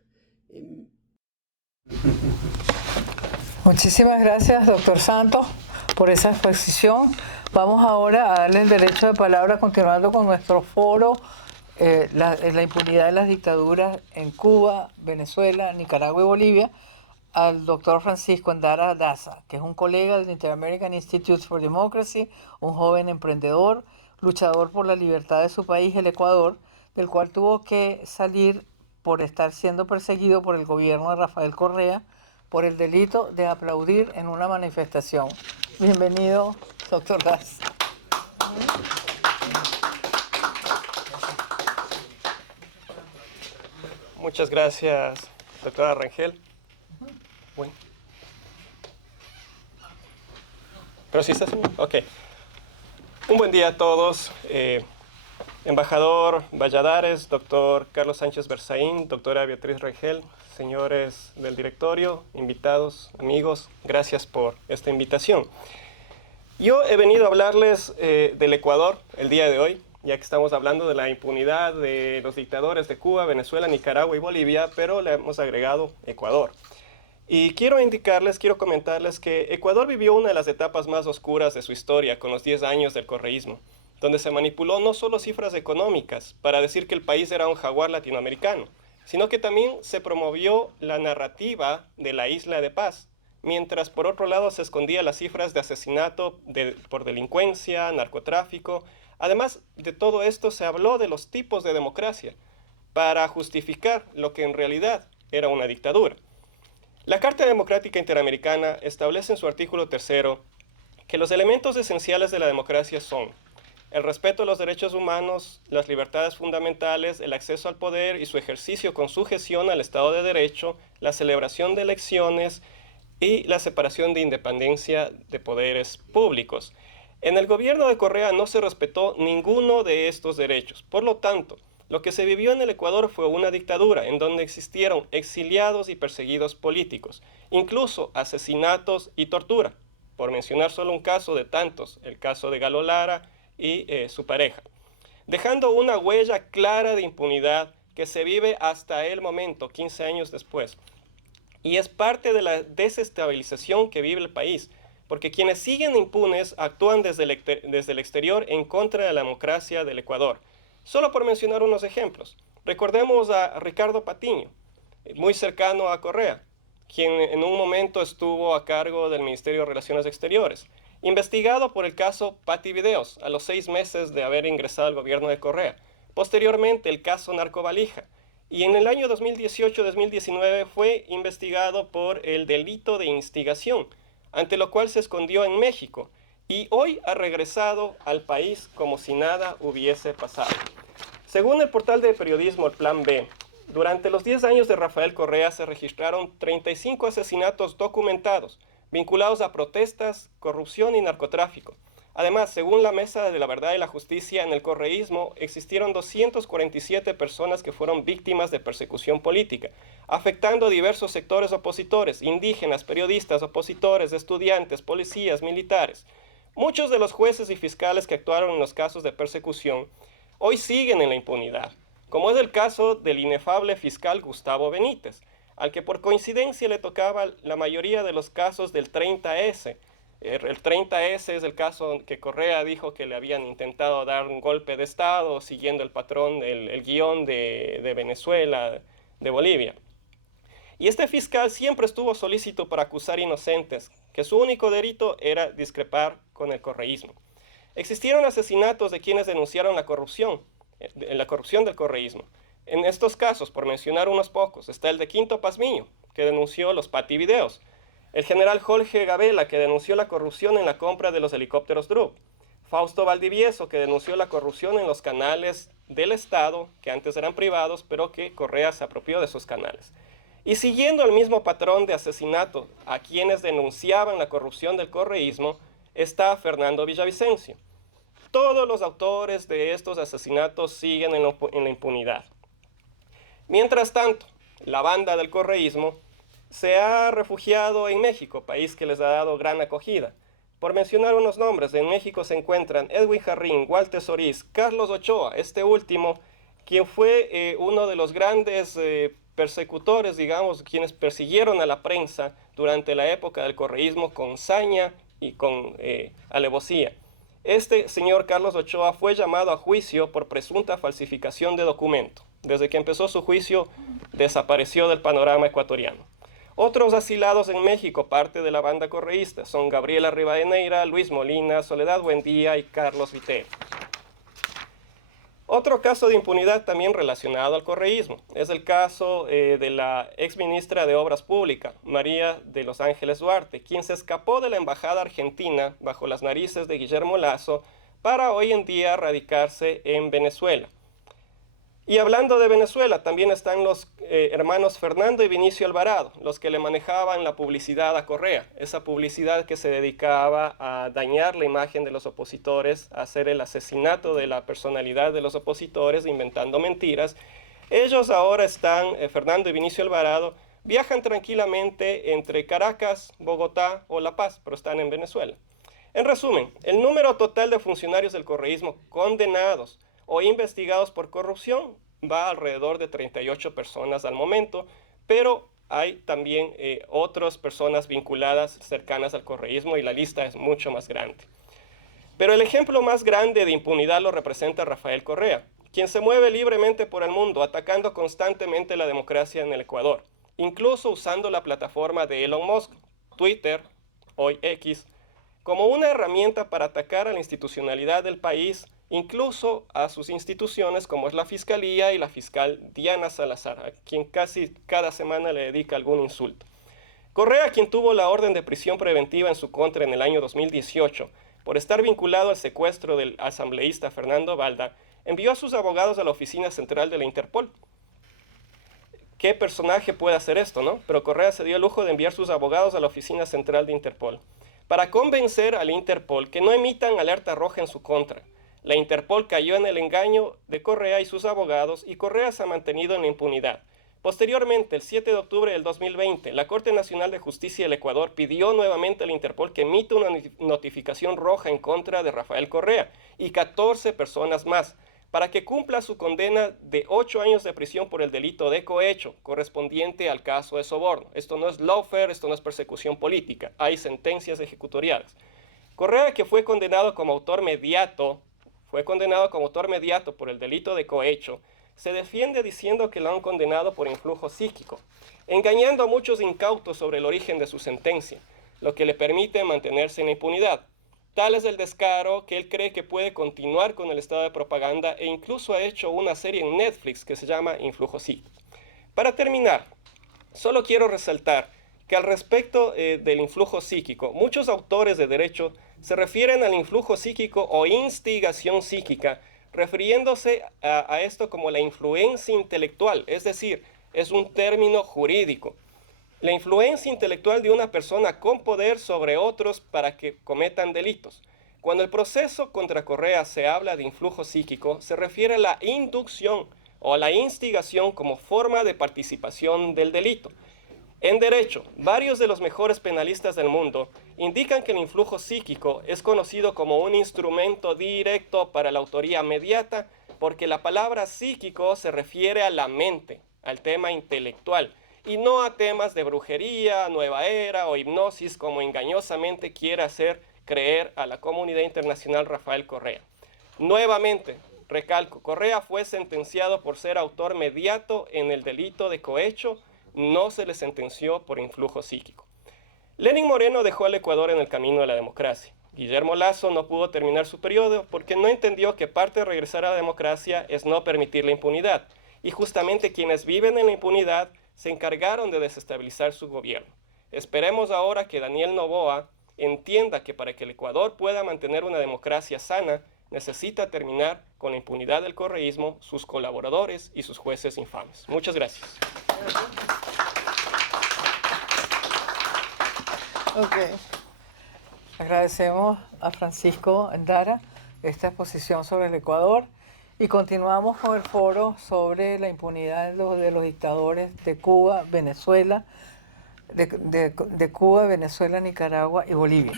Muchísimas gracias, doctor Santos, por esa exposición. Vamos ahora a darle el derecho de palabra, continuando con nuestro foro, la impunidad de las dictaduras en Cuba, Venezuela, Nicaragua y Bolivia, al doctor Francisco Andara Daza, que es un colega del Inter-American Institute for Democracy, un joven emprendedor, luchador por la libertad de su país, el Ecuador, del cual tuvo que salir por estar siendo perseguido por el gobierno de Rafael Correa por el delito de aplaudir en una manifestación. Bienvenido, doctor Daza. Muchas gracias, doctora Rangel. Bueno. ¿Pero sí está haciendo? Ok. Un buen día a todos. Embajador Valladares, doctor Carlos Sánchez Berzaín, doctora Beatriz Rangel, señores del directorio, invitados, amigos, gracias por esta invitación. Yo he venido a hablarles del Ecuador el día de hoy, ya que estamos hablando de la impunidad de los dictadores de Cuba, Venezuela, Nicaragua y Bolivia, pero le hemos agregado Ecuador. Y quiero comentarles que Ecuador vivió una de las etapas más oscuras de su historia con los 10 años del correísmo, donde se manipuló no solo cifras económicas para decir que el país era un jaguar latinoamericano, sino que también se promovió la narrativa de la isla de paz, mientras por otro lado se escondía las cifras de asesinato por delincuencia, narcotráfico. Además de todo esto, se habló de los tipos de democracia para justificar lo que en realidad era una dictadura. La Carta Democrática Interamericana establece en su artículo 3 que los elementos esenciales de la democracia son el respeto a los derechos humanos, las libertades fundamentales, el acceso al poder y su ejercicio con sujeción al Estado de Derecho, la celebración de elecciones y la separación de independencia de poderes públicos. En el gobierno de Correa no se respetó ninguno de estos derechos. Por lo tanto, lo que se vivió en el Ecuador fue una dictadura en donde existieron exiliados y perseguidos políticos, incluso asesinatos y tortura, por mencionar solo un caso de tantos, el caso de Galo Lara y su pareja, dejando una huella clara de impunidad que se vive hasta el momento, 15 años después. Y es parte de la desestabilización que vive el país, porque quienes siguen impunes actúan desde el exterior en contra de la democracia del Ecuador. Solo por mencionar unos ejemplos, recordemos a Ricardo Patiño, muy cercano a Correa, quien en un momento estuvo a cargo del Ministerio de Relaciones Exteriores, investigado por el caso Pativideos a los 6 meses de haber ingresado al gobierno de Correa. Posteriormente, el caso Narcovalija. Y en el año 2018-2019 fue investigado por el delito de instigación, ante lo cual se escondió en México. Y hoy ha regresado al país como si nada hubiese pasado. Según el portal de periodismo El Plan B, durante los 10 años de Rafael Correa se registraron 35 asesinatos documentados, vinculados a protestas, corrupción y narcotráfico. Además, según la Mesa de la Verdad y la Justicia, en el correísmo existieron 247 personas que fueron víctimas de persecución política, afectando diversos sectores opositores, indígenas, periodistas, opositores, estudiantes, policías, militares. Muchos de los jueces y fiscales que actuaron en los casos de persecución hoy siguen en la impunidad, como es el caso del inefable fiscal Gustavo Benítez, al que por coincidencia le tocaba la mayoría de los casos del 30S. El 30S es el caso que Correa dijo que le habían intentado dar un golpe de Estado siguiendo el patrón, el guión de Venezuela, de Bolivia. Y este fiscal siempre estuvo solícito para acusar inocentes, que su único delito era discrepar con el correísmo. Existieron asesinatos de quienes denunciaron la corrupción del correísmo. En estos casos, por mencionar unos pocos, está el de Quinto Pazmiño, que denunció los Pativideos, el general Jorge Gabela, que denunció la corrupción en la compra de los helicópteros Drup, Fausto Valdivieso, que denunció la corrupción en los canales del Estado, que antes eran privados, pero que Correa se apropió de esos canales. Y siguiendo el mismo patrón de asesinato a quienes denunciaban la corrupción del correísmo, está Fernando Villavicencio. Todos los autores de estos asesinatos siguen en la impunidad. Mientras tanto, la banda del correísmo se ha refugiado en México, país que les ha dado gran acogida. Por mencionar unos nombres, en México se encuentran Edwin Jarrín, Walter Soriz, Carlos Ochoa, este último, quien fue uno de los grandes persecutores, digamos, quienes persiguieron a la prensa durante la época del correísmo con saña y con alevosía. Este señor Carlos Ochoa fue llamado a juicio por presunta falsificación de documento. Desde que empezó su juicio, desapareció del panorama ecuatoriano. Otros asilados en México, parte de la banda correísta, son Gabriela Rivadeneira, Luis Molina, Soledad Buendía y Carlos Vitero. Otro caso de impunidad también relacionado al correísmo es el caso de la exministra de Obras Públicas, María de Los Ángeles Duarte, quien se escapó de la embajada argentina bajo las narices de Guillermo Lasso para hoy en día radicarse en Venezuela. Y hablando de Venezuela, también están los hermanos Fernando y Vinicio Alvarado, los que le manejaban la publicidad a Correa, esa publicidad que se dedicaba a dañar la imagen de los opositores, a hacer el asesinato de la personalidad de los opositores, inventando mentiras. Ellos ahora están, Fernando y Vinicio Alvarado, viajan tranquilamente entre Caracas, Bogotá o La Paz, pero están en Venezuela. En resumen, el número total de funcionarios del correísmo condenados o investigados por corrupción va alrededor de 38 personas al momento, pero hay también otras personas vinculadas cercanas al correísmo y la lista es mucho más grande. Pero el ejemplo más grande de impunidad lo representa Rafael Correa, quien se mueve libremente por el mundo atacando constantemente la democracia en el Ecuador, incluso usando la plataforma de Elon Musk, Twitter, hoy X, como una herramienta para atacar a la institucionalidad del país, incluso a sus instituciones como es la Fiscalía y la fiscal Diana Salazar, a quien casi cada semana le dedica algún insulto. Correa, quien tuvo la orden de prisión preventiva en su contra en el año 2018 por estar vinculado al secuestro del asambleísta Fernando Balda, envió a sus abogados a la oficina central de la Interpol. ¿Qué personaje puede hacer esto, no? Pero Correa se dio el lujo de enviar sus abogados a la oficina central de Interpol para convencer al Interpol que no emitan alerta roja en su contra. La Interpol cayó en el engaño de Correa y sus abogados y Correa se ha mantenido en la impunidad. Posteriormente, el 7 de octubre del 2020, la Corte Nacional de Justicia del Ecuador pidió nuevamente a la Interpol que emita una notificación roja en contra de Rafael Correa y 14 personas más para que cumpla su condena de 8 años de prisión por el delito de cohecho correspondiente al caso de soborno. Esto no es lawfare, esto no es persecución política, hay sentencias ejecutoriadas. Correa, que fue condenado como autor mediato por el delito de cohecho, se defiende diciendo que lo han condenado por influjo psíquico, engañando a muchos incautos sobre el origen de su sentencia, lo que le permite mantenerse en impunidad. Tal es el descaro que él cree que puede continuar con el estado de propaganda e incluso ha hecho una serie en Netflix que se llama Influjo Psíquico. Para terminar, solo quiero resaltar que al respecto del influjo psíquico, muchos autores de derecho se refieren al influjo psíquico o instigación psíquica, refiriéndose a esto como la influencia intelectual, es decir, es un término jurídico. La influencia intelectual de una persona con poder sobre otros para que cometan delitos. Cuando el proceso contra Correa se habla de influjo psíquico, se refiere a la inducción o a la instigación como forma de participación del delito. En derecho, varios de los mejores penalistas del mundo indican que el influjo psíquico es conocido como un instrumento directo para la autoría mediata porque la palabra psíquico se refiere a la mente, al tema intelectual, y no a temas de brujería, nueva era o hipnosis como engañosamente quiere hacer creer a la comunidad internacional Rafael Correa. Nuevamente, recalco, Correa fue sentenciado por ser autor mediato en el delito de cohecho, no se le sentenció por influjo psíquico. Lenín Moreno dejó al Ecuador en el camino de la democracia. Guillermo Lasso no pudo terminar su periodo porque no entendió que parte de regresar a la democracia es no permitir la impunidad. Y justamente quienes viven en la impunidad se encargaron de desestabilizar su gobierno. Esperemos ahora que Daniel Noboa entienda que para que el Ecuador pueda mantener una democracia sana, necesita terminar con la impunidad del correísmo, sus colaboradores y sus jueces infames. Muchas gracias. Ok. Agradecemos a Francisco Endara esta exposición sobre el Ecuador y continuamos con el foro sobre la impunidad de los dictadores de Cuba, Venezuela, de Cuba, Venezuela, Nicaragua y Bolivia.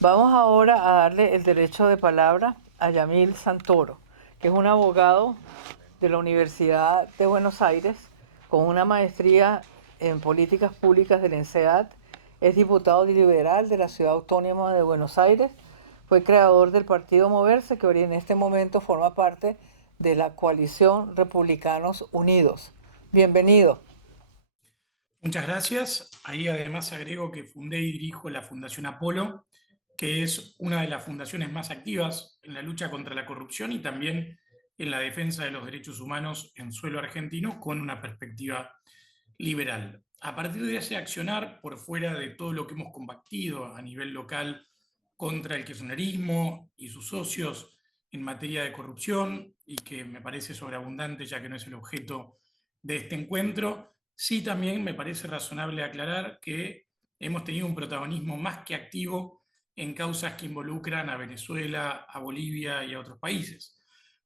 Vamos ahora a darle el derecho de palabra a Yamil Santoro, que es un abogado de la Universidad de Buenos Aires con una maestría en políticas públicas del ENSEAD. Es diputado liberal de la Ciudad Autónoma de Buenos Aires. Fue creador del partido Moverse, que en este momento forma parte de la coalición Republicanos Unidos. Bienvenido. Muchas gracias. Ahí además agrego que fundé y dirijo la Fundación Apolo, que es una de las fundaciones más activas en la lucha contra la corrupción y también en la defensa de los derechos humanos en suelo argentino con una perspectiva liberal. A partir de ese accionar, por fuera de todo lo que hemos combatido a nivel local contra el kirchnerismo y sus socios en materia de corrupción, y que me parece sobreabundante ya que no es el objeto de este encuentro, sí también me parece razonable aclarar que hemos tenido un protagonismo más que activo en causas que involucran a Venezuela, a Bolivia y a otros países.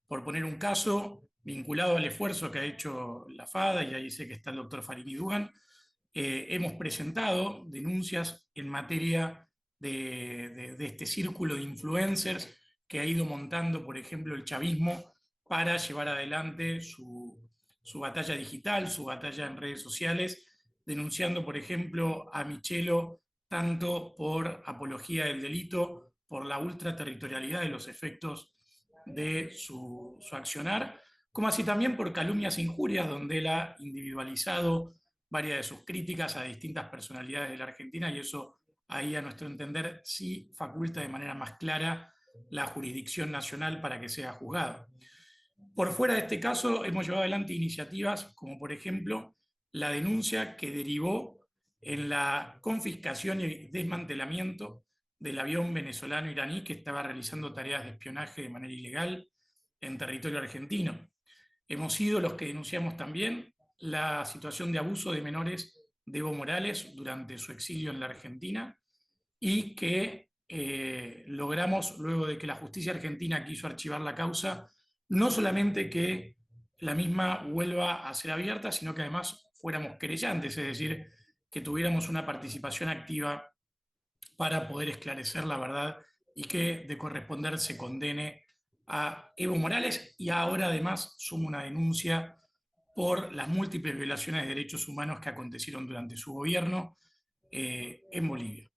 Por poner un caso vinculado al esfuerzo que ha hecho la FADA, y ahí sé que está el doctor Farini Dugan, hemos presentado denuncias en materia de este círculo de influencers que ha ido montando, por ejemplo, el chavismo para llevar adelante su batalla digital, su batalla en redes sociales, denunciando, por ejemplo, a Michelo tanto por apología del delito, por la ultraterritorialidad de los efectos de su accionar, como así también por calumnias e injurias, donde él ha individualizado varias de sus críticas a distintas personalidades de la Argentina, y eso ahí a nuestro entender sí faculta de manera más clara la jurisdicción nacional para que sea juzgado. Por fuera de este caso hemos llevado adelante iniciativas como por ejemplo la denuncia que derivó en la confiscación y desmantelamiento del avión venezolano-iraní que estaba realizando tareas de espionaje de manera ilegal en territorio argentino. Hemos sido los que denunciamos también la situación de abuso de menores de Evo Morales durante su exilio en la Argentina y que logramos, luego de que la justicia argentina quiso archivar la causa, no solamente que la misma vuelva a ser abierta, sino que además fuéramos querellantes, es decir, que tuviéramos una participación activa para poder esclarecer la verdad y que de corresponder se condene a Evo Morales, y ahora además suma una denuncia por las múltiples violaciones de derechos humanos que acontecieron durante su gobierno en Bolivia.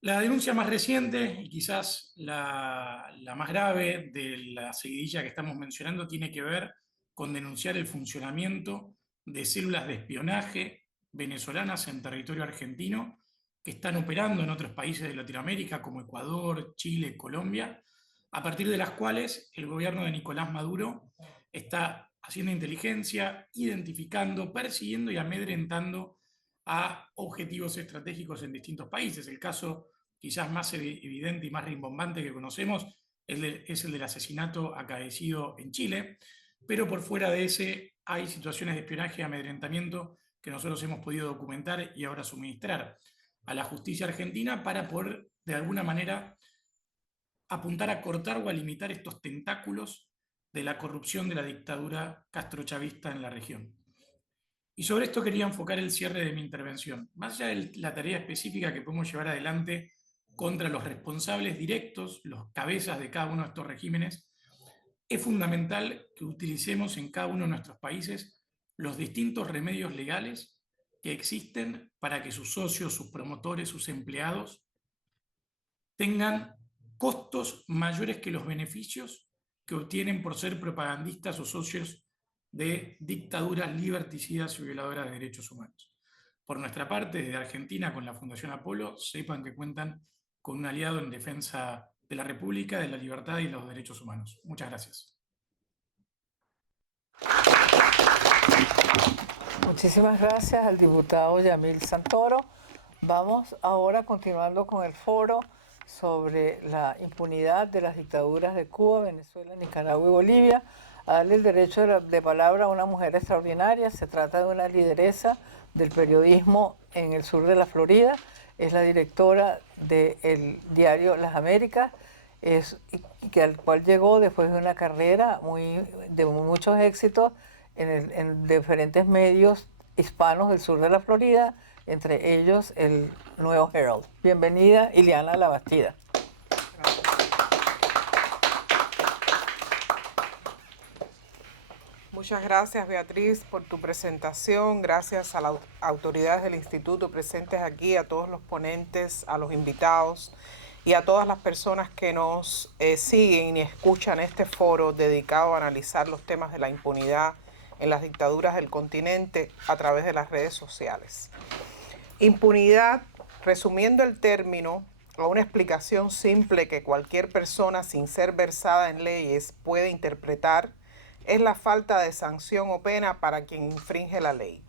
La denuncia más reciente, y quizás la más grave de la seguidilla que estamos mencionando, tiene que ver con denunciar el funcionamiento de células de espionaje venezolanas en territorio argentino que están operando en otros países de Latinoamérica como Ecuador, Chile, Colombia, a partir de las cuales el gobierno de Nicolás Maduro está haciendo inteligencia, identificando, persiguiendo y amedrentando a objetivos estratégicos en distintos países. El caso quizás más evidente y más rimbombante que conocemos es el del asesinato acaecido en Chile, pero por fuera de ese hay situaciones de espionaje y amedrentamiento que nosotros hemos podido documentar y ahora suministrar a la justicia argentina para poder, de alguna manera, apuntar a cortar o a limitar estos tentáculos de la corrupción de la dictadura castrochavista en la región. Y sobre esto quería enfocar el cierre de mi intervención. Más allá de la tarea específica que podemos llevar adelante contra los responsables directos, los cabezas de cada uno de estos regímenes, es fundamental que utilicemos en cada uno de nuestros países los distintos remedios legales que existen para que sus socios, sus promotores, sus empleados tengan costos mayores que los beneficios que obtienen por ser propagandistas o socios de dictaduras liberticidas y violadoras de derechos humanos. Por nuestra parte, desde Argentina, con la Fundación Apolo, sepan que cuentan con un aliado en defensa de la República, de la libertad y los derechos humanos. Muchas gracias. Muchísimas gracias al diputado Yamil Santoro. Vamos ahora continuando con el foro sobre la impunidad de las dictaduras de Cuba, Venezuela, Nicaragua y Bolivia, a darle el derecho de palabra a una mujer extraordinaria. Se trata de una lideresa del periodismo en el sur de la Florida, es la directora del diario Las Américas, al cual llegó después de una carrera de muchos éxitos en diferentes medios hispanos del sur de la Florida, entre ellos el Nuevo Herald. Bienvenida, Ileana Labastida. Muchas gracias, Beatriz, por tu presentación. Gracias a las autoridades del instituto presentes aquí, a todos los ponentes, a los invitados y a todas las personas que nos siguen y escuchan este foro dedicado a analizar los temas de la impunidad en las dictaduras del continente a través de las redes sociales. Impunidad, resumiendo el término a una explicación simple que cualquier persona sin ser versada en leyes puede interpretar, es la falta de sanción o pena para quien infringe la ley.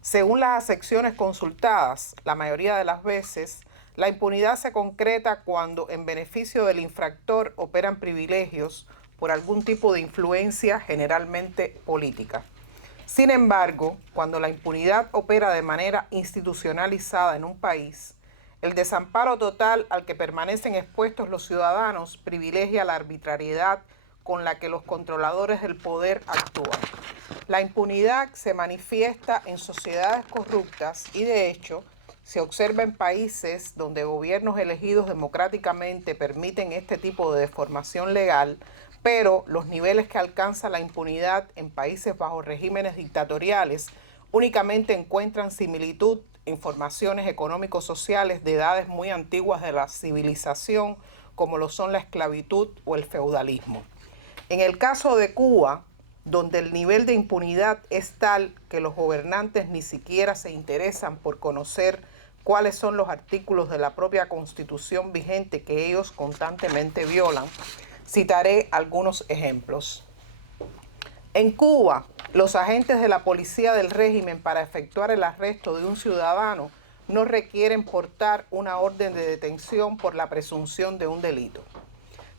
Según las secciones consultadas, la mayoría de las veces, la impunidad se concreta cuando en beneficio del infractor operan privilegios por algún tipo de influencia, generalmente política. Sin embargo, cuando la impunidad opera de manera institucionalizada en un país, el desamparo total al que permanecen expuestos los ciudadanos privilegia la arbitrariedad con la que los controladores del poder actúan. La impunidad se manifiesta en sociedades corruptas y, de hecho, se observa en países donde gobiernos elegidos democráticamente permiten este tipo de deformación legal, pero los niveles que alcanza la impunidad en países bajo regímenes dictatoriales únicamente encuentran similitud en formaciones económico-sociales de edades muy antiguas de la civilización, como lo son la esclavitud o el feudalismo. En el caso de Cuba, donde el nivel de impunidad es tal que los gobernantes ni siquiera se interesan por conocer cuáles son los artículos de la propia Constitución vigente que ellos constantemente violan, citaré algunos ejemplos. En Cuba, los agentes de la policía del régimen para efectuar el arresto de un ciudadano no requieren portar una orden de detención por la presunción de un delito.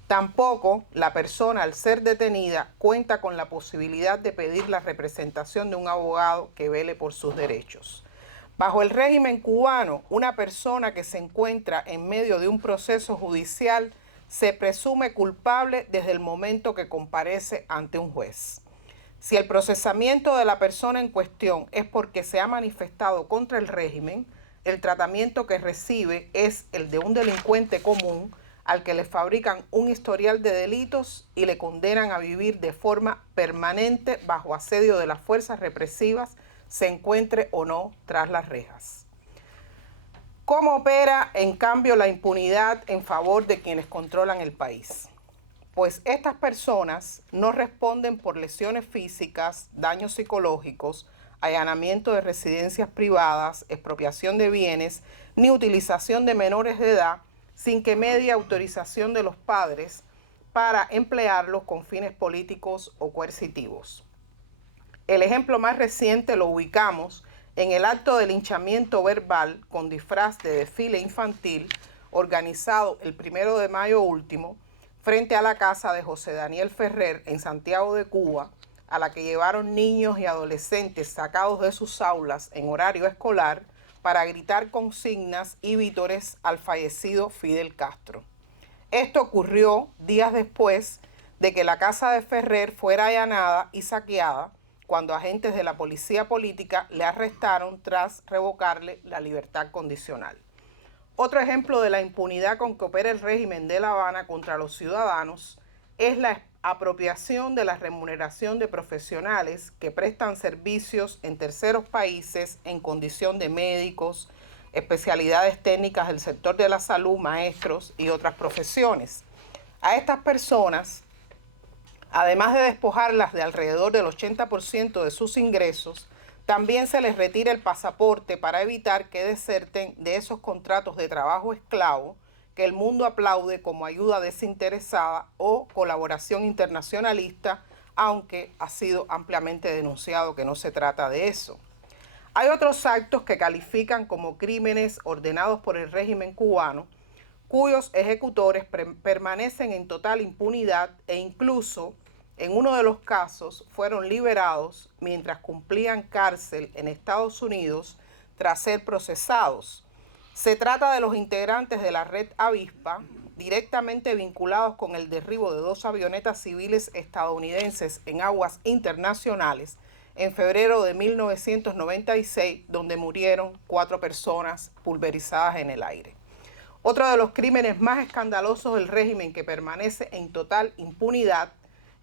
Tampoco la persona, al ser detenida, cuenta con la posibilidad de pedir la representación de un abogado que vele por sus derechos. Bajo el régimen cubano, una persona que se encuentra en medio de un proceso judicial se presume culpable desde el momento que comparece ante un juez. Si el procesamiento de la persona en cuestión es porque se ha manifestado contra el régimen, el tratamiento que recibe es el de un delincuente común al que le fabrican un historial de delitos y le condenan a vivir de forma permanente bajo asedio de las fuerzas represivas, se encuentre o no tras las rejas. ¿Cómo opera, en cambio, la impunidad en favor de quienes controlan el país? Pues estas personas no responden por lesiones físicas, daños psicológicos, allanamiento de residencias privadas, expropiación de bienes, ni utilización de menores de edad sin que medie autorización de los padres para emplearlos con fines políticos o coercitivos. El ejemplo más reciente lo ubicamos en el acto de linchamiento verbal con disfraz de desfile infantil organizado el 1 de mayo último frente a la casa de José Daniel Ferrer en Santiago de Cuba, a la que llevaron niños y adolescentes sacados de sus aulas en horario escolar para gritar consignas y vítores al fallecido Fidel Castro. Esto ocurrió días después de que la casa de Ferrer fuera allanada y saqueada, cuando agentes de la policía política le arrestaron tras revocarle la libertad condicional. Otro ejemplo de la impunidad con que opera el régimen de La Habana contra los ciudadanos es la apropiación de la remuneración de profesionales que prestan servicios en terceros países en condición de médicos, especialidades técnicas del sector de la salud, maestros y otras profesiones. A estas personas, además de despojarlas de alrededor del 80% de sus ingresos, también se les retira el pasaporte para evitar que deserten de esos contratos de trabajo esclavo que el mundo aplaude como ayuda desinteresada o colaboración internacionalista, aunque ha sido ampliamente denunciado que no se trata de eso. Hay otros actos que califican como crímenes ordenados por el régimen cubano, cuyos ejecutores permanecen en total impunidad e incluso, en uno de los casos, fueron liberados mientras cumplían cárcel en Estados Unidos tras ser procesados. Se trata de los integrantes de la red Avispa, directamente vinculados con el derribo de 2 avionetas civiles estadounidenses en aguas internacionales en febrero de 1996, donde murieron 4 personas pulverizadas en el aire. Otro de los crímenes más escandalosos del régimen que permanece en total impunidad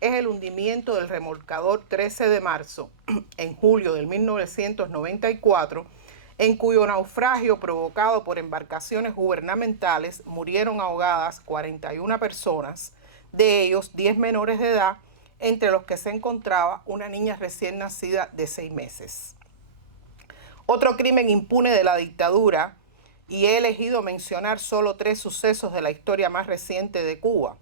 es el hundimiento del remolcador 13 de marzo, en julio de 1994, en cuyo naufragio provocado por embarcaciones gubernamentales murieron ahogadas 41 personas, de ellos 10 menores de edad, entre los que se encontraba una niña recién nacida de 6 meses. Otro crimen impune de la dictadura, y he elegido mencionar solo 3 sucesos de la historia más reciente de Cuba,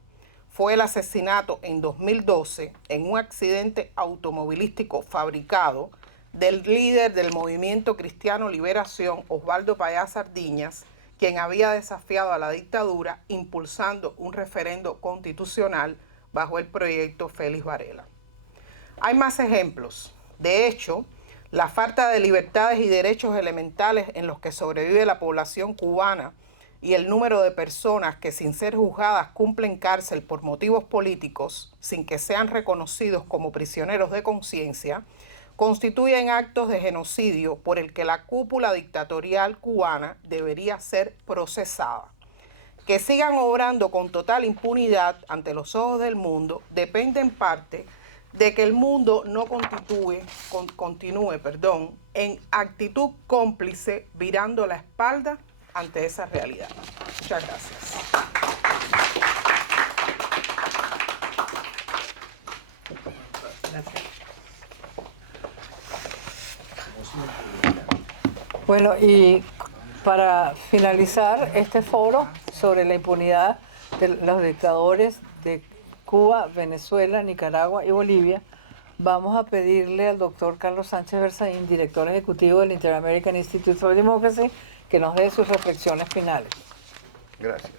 fue el asesinato en 2012 en un accidente automovilístico fabricado del líder del Movimiento Cristiano Liberación, Osvaldo Payá Sardiñas, quien había desafiado a la dictadura impulsando un referendo constitucional bajo el proyecto Félix Varela. Hay más ejemplos. De hecho, la falta de libertades y derechos elementales en los que sobrevive la población cubana y el número de personas que sin ser juzgadas cumplen cárcel por motivos políticos sin que sean reconocidos como prisioneros de conciencia, constituyen actos de genocidio por el que la cúpula dictatorial cubana debería ser procesada. Que sigan obrando con total impunidad ante los ojos del mundo depende en parte de que el mundo no continúe en actitud cómplice virando la espalda ante esa realidad. Muchas gracias. Gracias. Bueno, y para finalizar este foro sobre la impunidad de los dictadores de Cuba, Venezuela, Nicaragua y Bolivia, vamos a pedirle al doctor Carlos Sánchez Berzaín, director ejecutivo del Inter-American Institute for Democracy, que nos dé sus reflexiones finales. Gracias.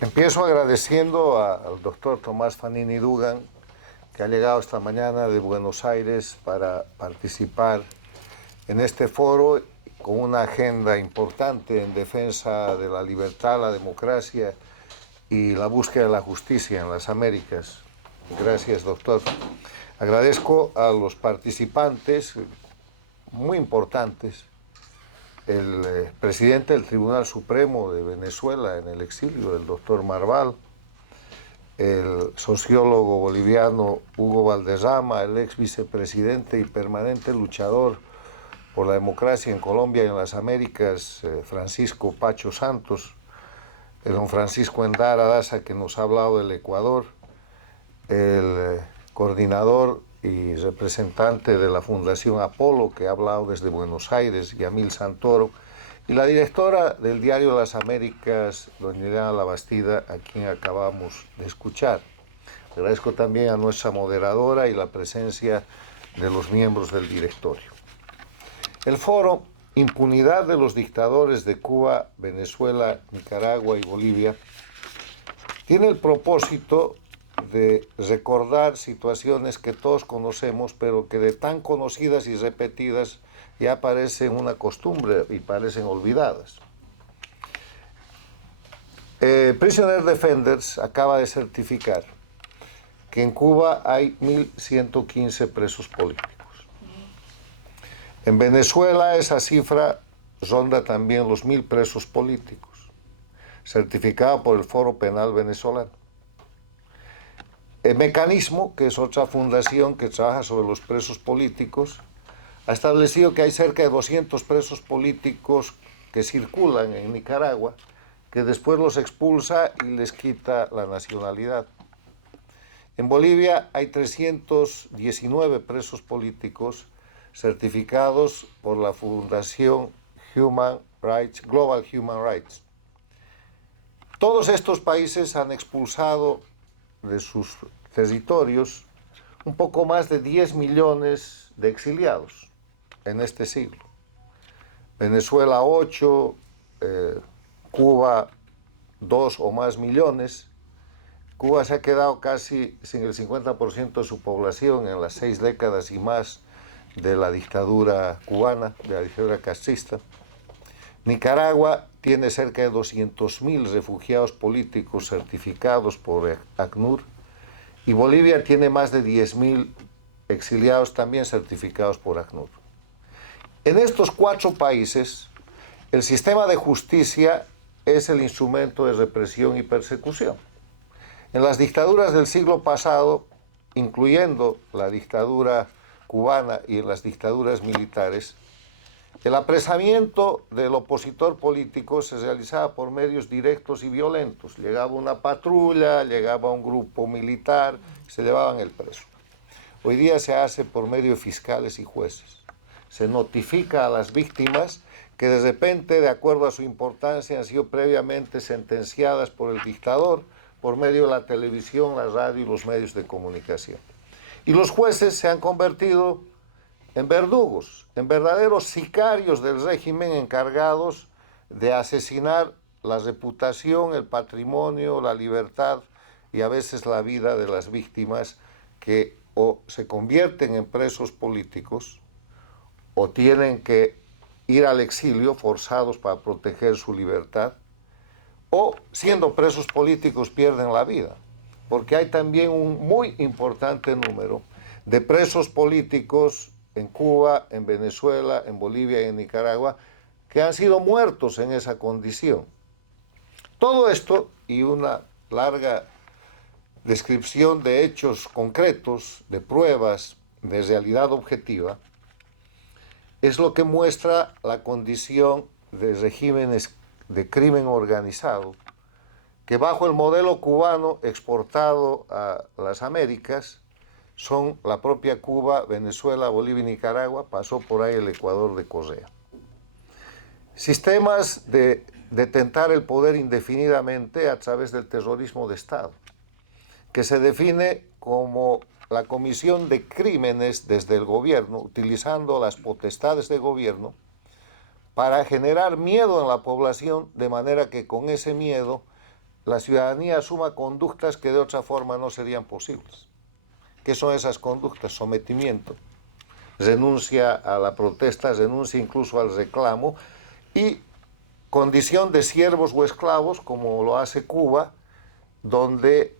Empiezo agradeciendo al doctor Tomás Fanini Dugan, que ha llegado esta mañana de Buenos Aires para participar en este foro con una agenda importante en defensa de la libertad, la democracia y la búsqueda de la justicia en las Américas. Gracias, doctor. Agradezco a los participantes muy importantes, el presidente del Tribunal Supremo de Venezuela en el exilio, el doctor Marval, el sociólogo boliviano Hugo Valderrama, el ex vicepresidente y permanente luchador por la democracia en Colombia y en las Américas, Francisco Pacho Santos, el don Francisco Endara Daza, que nos ha hablado del Ecuador, el coordinador y representante de la Fundación Apolo, que ha hablado desde Buenos Aires, Yamil Santoro, y la directora del diario Las Américas, doña Eliana Labastida, a quien acabamos de escuchar. Agradezco también a nuestra moderadora y la presencia de los miembros del directorio. El foro Impunidad de los dictadores de Cuba, Venezuela, Nicaragua y Bolivia tiene el propósito de recordar situaciones que todos conocemos, pero que de tan conocidas y repetidas ya parecen una costumbre y parecen olvidadas. Prisoner Defenders acaba de certificar que en Cuba hay 1.115 presos políticos. En Venezuela esa cifra ronda también los 1.000 presos políticos, certificada por el Foro Penal Venezolano. El Mecanismo, que es otra fundación que trabaja sobre los presos políticos, ha establecido que hay cerca de 200 presos políticos que circulan en Nicaragua, que después los expulsa y les quita la nacionalidad. En Bolivia hay 319 presos políticos certificados por la Fundación Global Human Rights. Todos estos países han expulsado de sus territorios un poco más de 10 millones de exiliados en este siglo. Venezuela 8, Cuba 2 o más millones. Cuba se ha quedado casi sin el 50% de su población en las 6 décadas y más de la dictadura cubana, de la dictadura castrista. Nicaragua tiene cerca de 200.000 refugiados políticos certificados por ACNUR y Bolivia tiene más de 10.000 exiliados también certificados por ACNUR. En estos 4 países, el sistema de justicia es el instrumento de represión y persecución. En las dictaduras del siglo pasado, incluyendo la dictadura cubana y en las dictaduras militares, el apresamiento del opositor político se realizaba por medios directos y violentos. Llegaba una patrulla, llegaba un grupo militar, se llevaban el preso. Hoy día se hace por medio de fiscales y jueces. Se notifica a las víctimas que de repente, de acuerdo a su importancia, han sido previamente sentenciadas por el dictador por medio de la televisión, la radio y los medios de comunicación. Y los jueces se han convertido en verdugos, en verdaderos sicarios del régimen encargados de asesinar la reputación, el patrimonio, la libertad y a veces la vida de las víctimas que o se convierten en presos políticos o tienen que ir al exilio forzados para proteger su libertad, o siendo presos políticos pierden la vida, porque hay también un muy importante número de presos políticos en Cuba, en Venezuela, en Bolivia y en Nicaragua, que han sido muertos en esa condición. Todo esto y una larga descripción de hechos concretos, de pruebas, de realidad objetiva, es lo que muestra la condición de regímenes de crimen organizado que bajo el modelo cubano exportado a las Américas son la propia Cuba, Venezuela, Bolivia y Nicaragua, pasó por ahí el Ecuador de Correa. Sistemas de detentar el poder indefinidamente a través del terrorismo de Estado, que se define como la comisión de crímenes desde el gobierno, utilizando las potestades de gobierno, para generar miedo en la población, de manera que con ese miedo la ciudadanía asuma conductas que de otra forma no serían posibles. ¿Qué son esas conductas? Sometimiento, renuncia a la protesta, renuncia incluso al reclamo y condición de siervos o esclavos, como lo hace Cuba, donde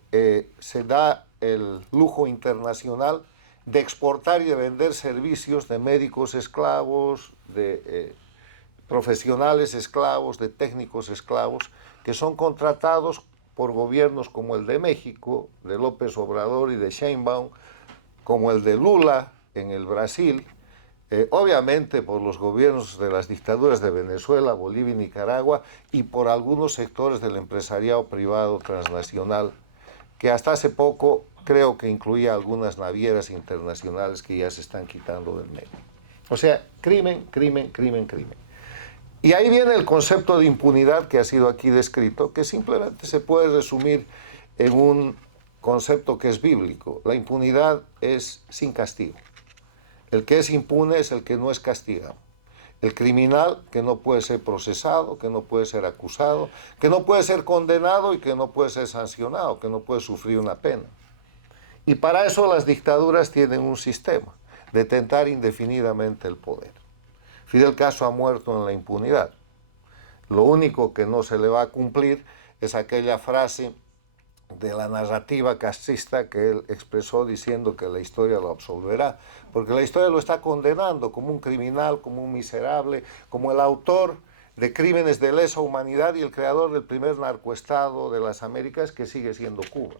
se da el lujo internacional de exportar y de vender servicios de médicos esclavos, de profesionales esclavos, de técnicos esclavos, que son contratados por gobiernos como el de México, de López Obrador y de Sheinbaum, como el de Lula en el Brasil, obviamente por los gobiernos de las dictaduras de Venezuela, Bolivia y Nicaragua, y por algunos sectores del empresariado privado transnacional, que hasta hace poco creo que incluía algunas navieras internacionales que ya se están quitando del medio. O sea, crimen, crimen, crimen, crimen. Y ahí viene el concepto de impunidad que ha sido aquí descrito, que simplemente se puede resumir en un concepto que es bíblico. La impunidad es sin castigo. El que es impune es el que no es castigado. El criminal que no puede ser procesado, que no puede ser acusado, que no puede ser condenado y que no puede ser sancionado, que no puede sufrir una pena. Y para eso las dictaduras tienen un sistema de tentar indefinidamente el poder. Fidel Castro ha muerto en la impunidad. Lo único que no se le va a cumplir es aquella frase de la narrativa castrista que él expresó diciendo que la historia lo absolverá, porque la historia lo está condenando como un criminal, como un miserable, como el autor de crímenes de lesa humanidad y el creador del primer narcoestado de las Américas, que sigue siendo Cuba,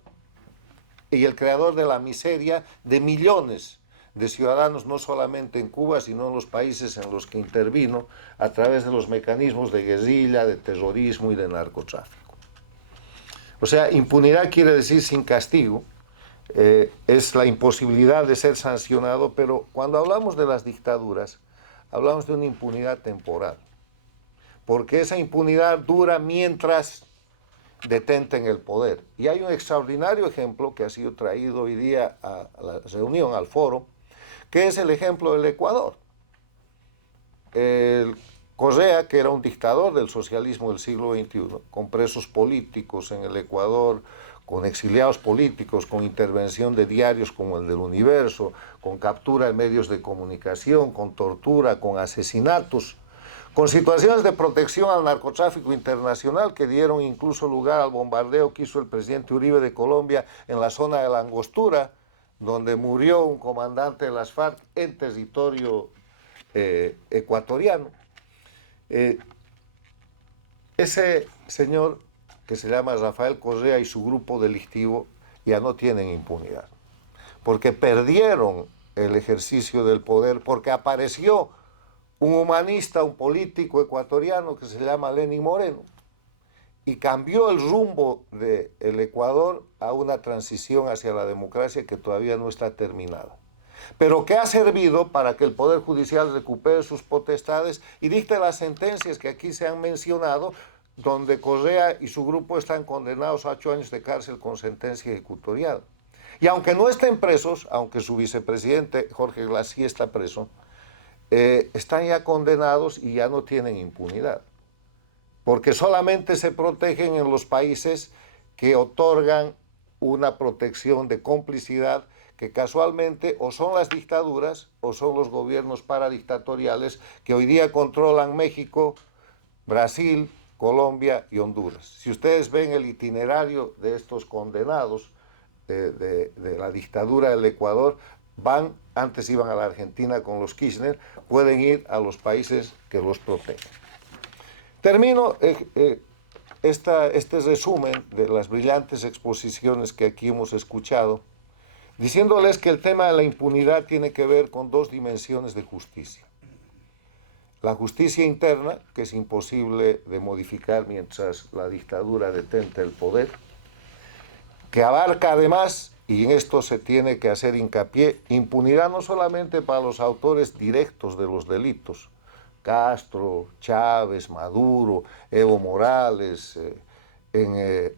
y el creador de la miseria de millones de ciudadanos, no solamente en Cuba, sino en los países en los que intervino a través de los mecanismos de guerrilla, de terrorismo y de narcotráfico. O sea, impunidad quiere decir sin castigo, es la imposibilidad de ser sancionado, pero cuando hablamos de las dictaduras, hablamos de una impunidad temporal, porque esa impunidad dura mientras detenten el poder. Y hay un extraordinario ejemplo que ha sido traído hoy día a la reunión, al foro, que es el ejemplo del Ecuador. El Correa, que era un dictador del socialismo del siglo XXI, con presos políticos en el Ecuador, con exiliados políticos, con intervención de diarios como el del Universo, con captura de medios de comunicación, con tortura, con asesinatos, con situaciones de protección al narcotráfico internacional que dieron incluso lugar al bombardeo que hizo el presidente Uribe de Colombia en la zona de la Angostura, donde murió un comandante de las FARC en territorio ecuatoriano. Ese señor que se llama Rafael Correa y su grupo delictivo ya no tienen impunidad, porque perdieron el ejercicio del poder, porque apareció un humanista, un político ecuatoriano que se llama Lenín Moreno, y cambió el rumbo del Ecuador a una transición hacia la democracia que todavía no está terminada, pero que ha servido para que el Poder Judicial recupere sus potestades y dicte las sentencias que aquí se han mencionado, donde Correa y su grupo están condenados a 8 años de cárcel con sentencia ejecutorial. Y aunque no estén presos, aunque su vicepresidente Jorge Glassy está preso, están ya condenados y ya no tienen impunidad, porque solamente se protegen en los países que otorgan una protección de complicidad, que casualmente o son las dictaduras o son los gobiernos paradictatoriales que hoy día controlan México, Brasil, Colombia y Honduras. Si ustedes ven el itinerario de estos condenados de la dictadura del Ecuador, antes iban a la Argentina con los Kirchner, pueden ir a los países que los protegen. Termino este resumen de las brillantes exposiciones que aquí hemos escuchado, diciéndoles que el tema de la impunidad tiene que ver con dos dimensiones de justicia. La justicia interna, que es imposible de modificar mientras la dictadura detente el poder, que abarca además, y en esto se tiene que hacer hincapié, impunidad no solamente para los autores directos de los delitos, Castro, Chávez, Maduro, Evo Morales,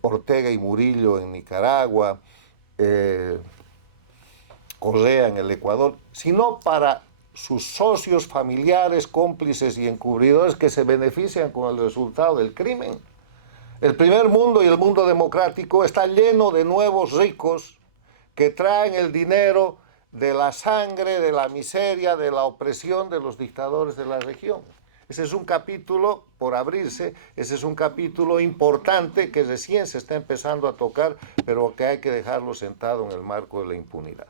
Ortega y Murillo en Nicaragua, Correa en el Ecuador, sino para sus socios, familiares, cómplices y encubridores que se benefician con el resultado del crimen. El primer mundo y el mundo democrático está lleno de nuevos ricos que traen el dinero de la sangre, de la miseria, de la opresión de los dictadores de la región. Ese es un capítulo por abrirse, ese es un capítulo importante que recién se está empezando a tocar, pero que hay que dejarlo sentado en el marco de la impunidad.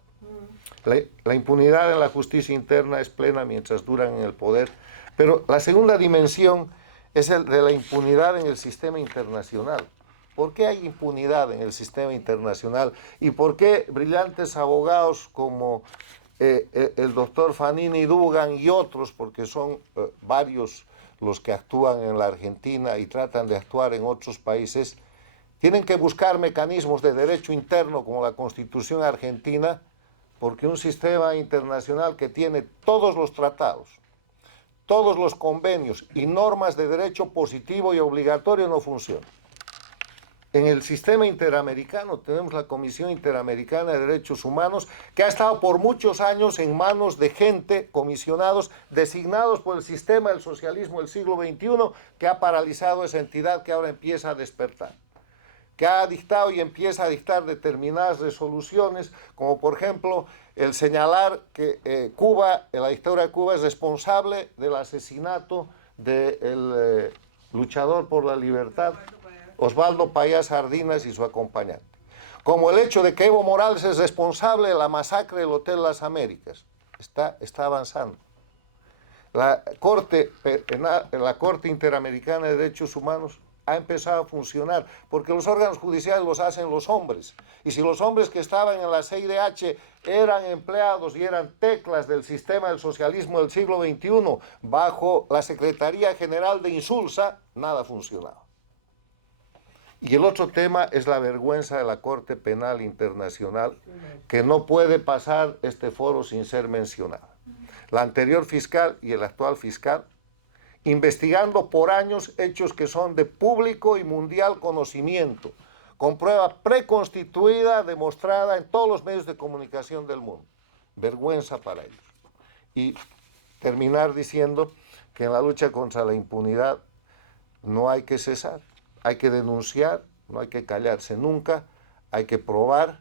La impunidad en la justicia interna es plena mientras duran en el poder, pero la segunda dimensión es el de la impunidad en el sistema internacional. ¿Por qué hay impunidad en el sistema internacional? ¿Y por qué brillantes abogados como el doctor Fanini Dugan y otros, porque son varios los que actúan en la Argentina y tratan de actuar en otros países, Tienen que buscar mecanismos de derecho interno como la Constitución argentina, porque un sistema internacional que tiene todos los tratados, todos los convenios y normas de derecho positivo y obligatorio no funciona. En el sistema interamericano tenemos la Comisión Interamericana de Derechos Humanos, que ha estado por muchos años en manos de gente, comisionados, designados por el sistema del socialismo del siglo XXI, que ha paralizado esa entidad que ahora empieza a despertar, que ha dictado y empieza a dictar determinadas resoluciones, como por ejemplo el señalar que Cuba, la dictadura de Cuba, es responsable del asesinato del luchador por la libertad, Osvaldo Payá Sardinas, y su acompañante. Como el hecho de que Evo Morales es responsable de la masacre del Hotel Las Américas. Está avanzando. La Corte Interamericana de Derechos Humanos ha empezado a funcionar, porque los órganos judiciales los hacen los hombres. Y si los hombres que estaban en la CIDH eran empleados y eran teclas del sistema del socialismo del siglo XXI, bajo la Secretaría General de Insulsa, nada funcionaba. Y el otro tema es la vergüenza de la Corte Penal Internacional, que no puede pasar este foro sin ser mencionada. La anterior fiscal y el actual fiscal, investigando por años hechos que son de público y mundial conocimiento, con prueba preconstituida, demostrada en todos los medios de comunicación del mundo. Vergüenza para ellos. Y terminar diciendo que en la lucha contra la impunidad no hay que cesar. Hay que denunciar, no hay que callarse nunca, hay que probar,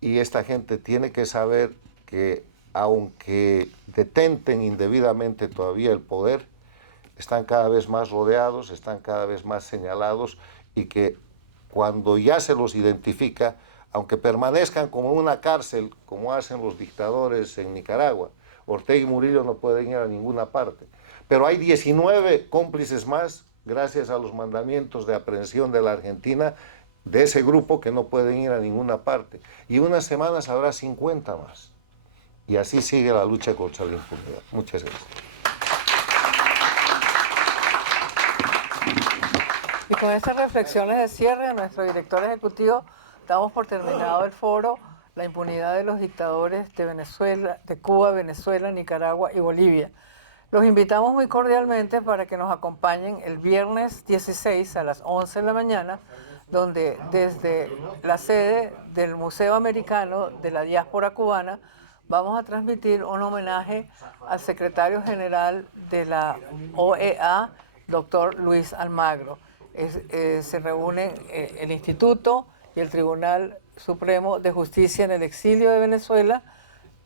y esta gente tiene que saber que aunque detenten indebidamente todavía el poder, están cada vez más rodeados, están cada vez más señalados, y que cuando ya se los identifica, aunque permanezcan como una cárcel, como hacen los dictadores en Nicaragua, Ortega y Murillo no pueden ir a ninguna parte, pero hay 19 cómplices más, gracias a los mandamientos de aprehensión de la Argentina, de ese grupo que no pueden ir a ninguna parte. Y unas semanas habrá 50 más. Y así sigue la lucha contra la impunidad. Muchas gracias. Y con estas reflexiones de cierre, a nuestro director ejecutivo, damos por terminado el foro La impunidad de los dictadores de Venezuela, de Cuba, Venezuela, Nicaragua y Bolivia. Los invitamos muy cordialmente para que nos acompañen el viernes 16 a las 11 de la mañana, donde desde la sede del Museo Americano de la Diáspora Cubana vamos a transmitir un homenaje al secretario general de la OEA, doctor Luis Almagro. Se reúnen el Instituto y el Tribunal Supremo de Justicia en el exilio de Venezuela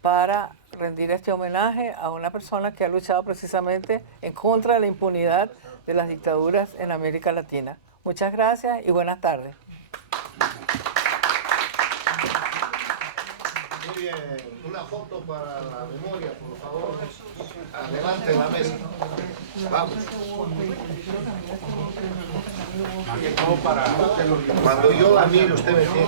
para rendir este homenaje a una persona que ha luchado precisamente en contra de la impunidad de las dictaduras en América Latina. Muchas gracias y buenas tardes. Muy bien, una foto para la memoria, por favor. Adelante en la mesa. Vamos. Cuando yo la mire, usted me tiene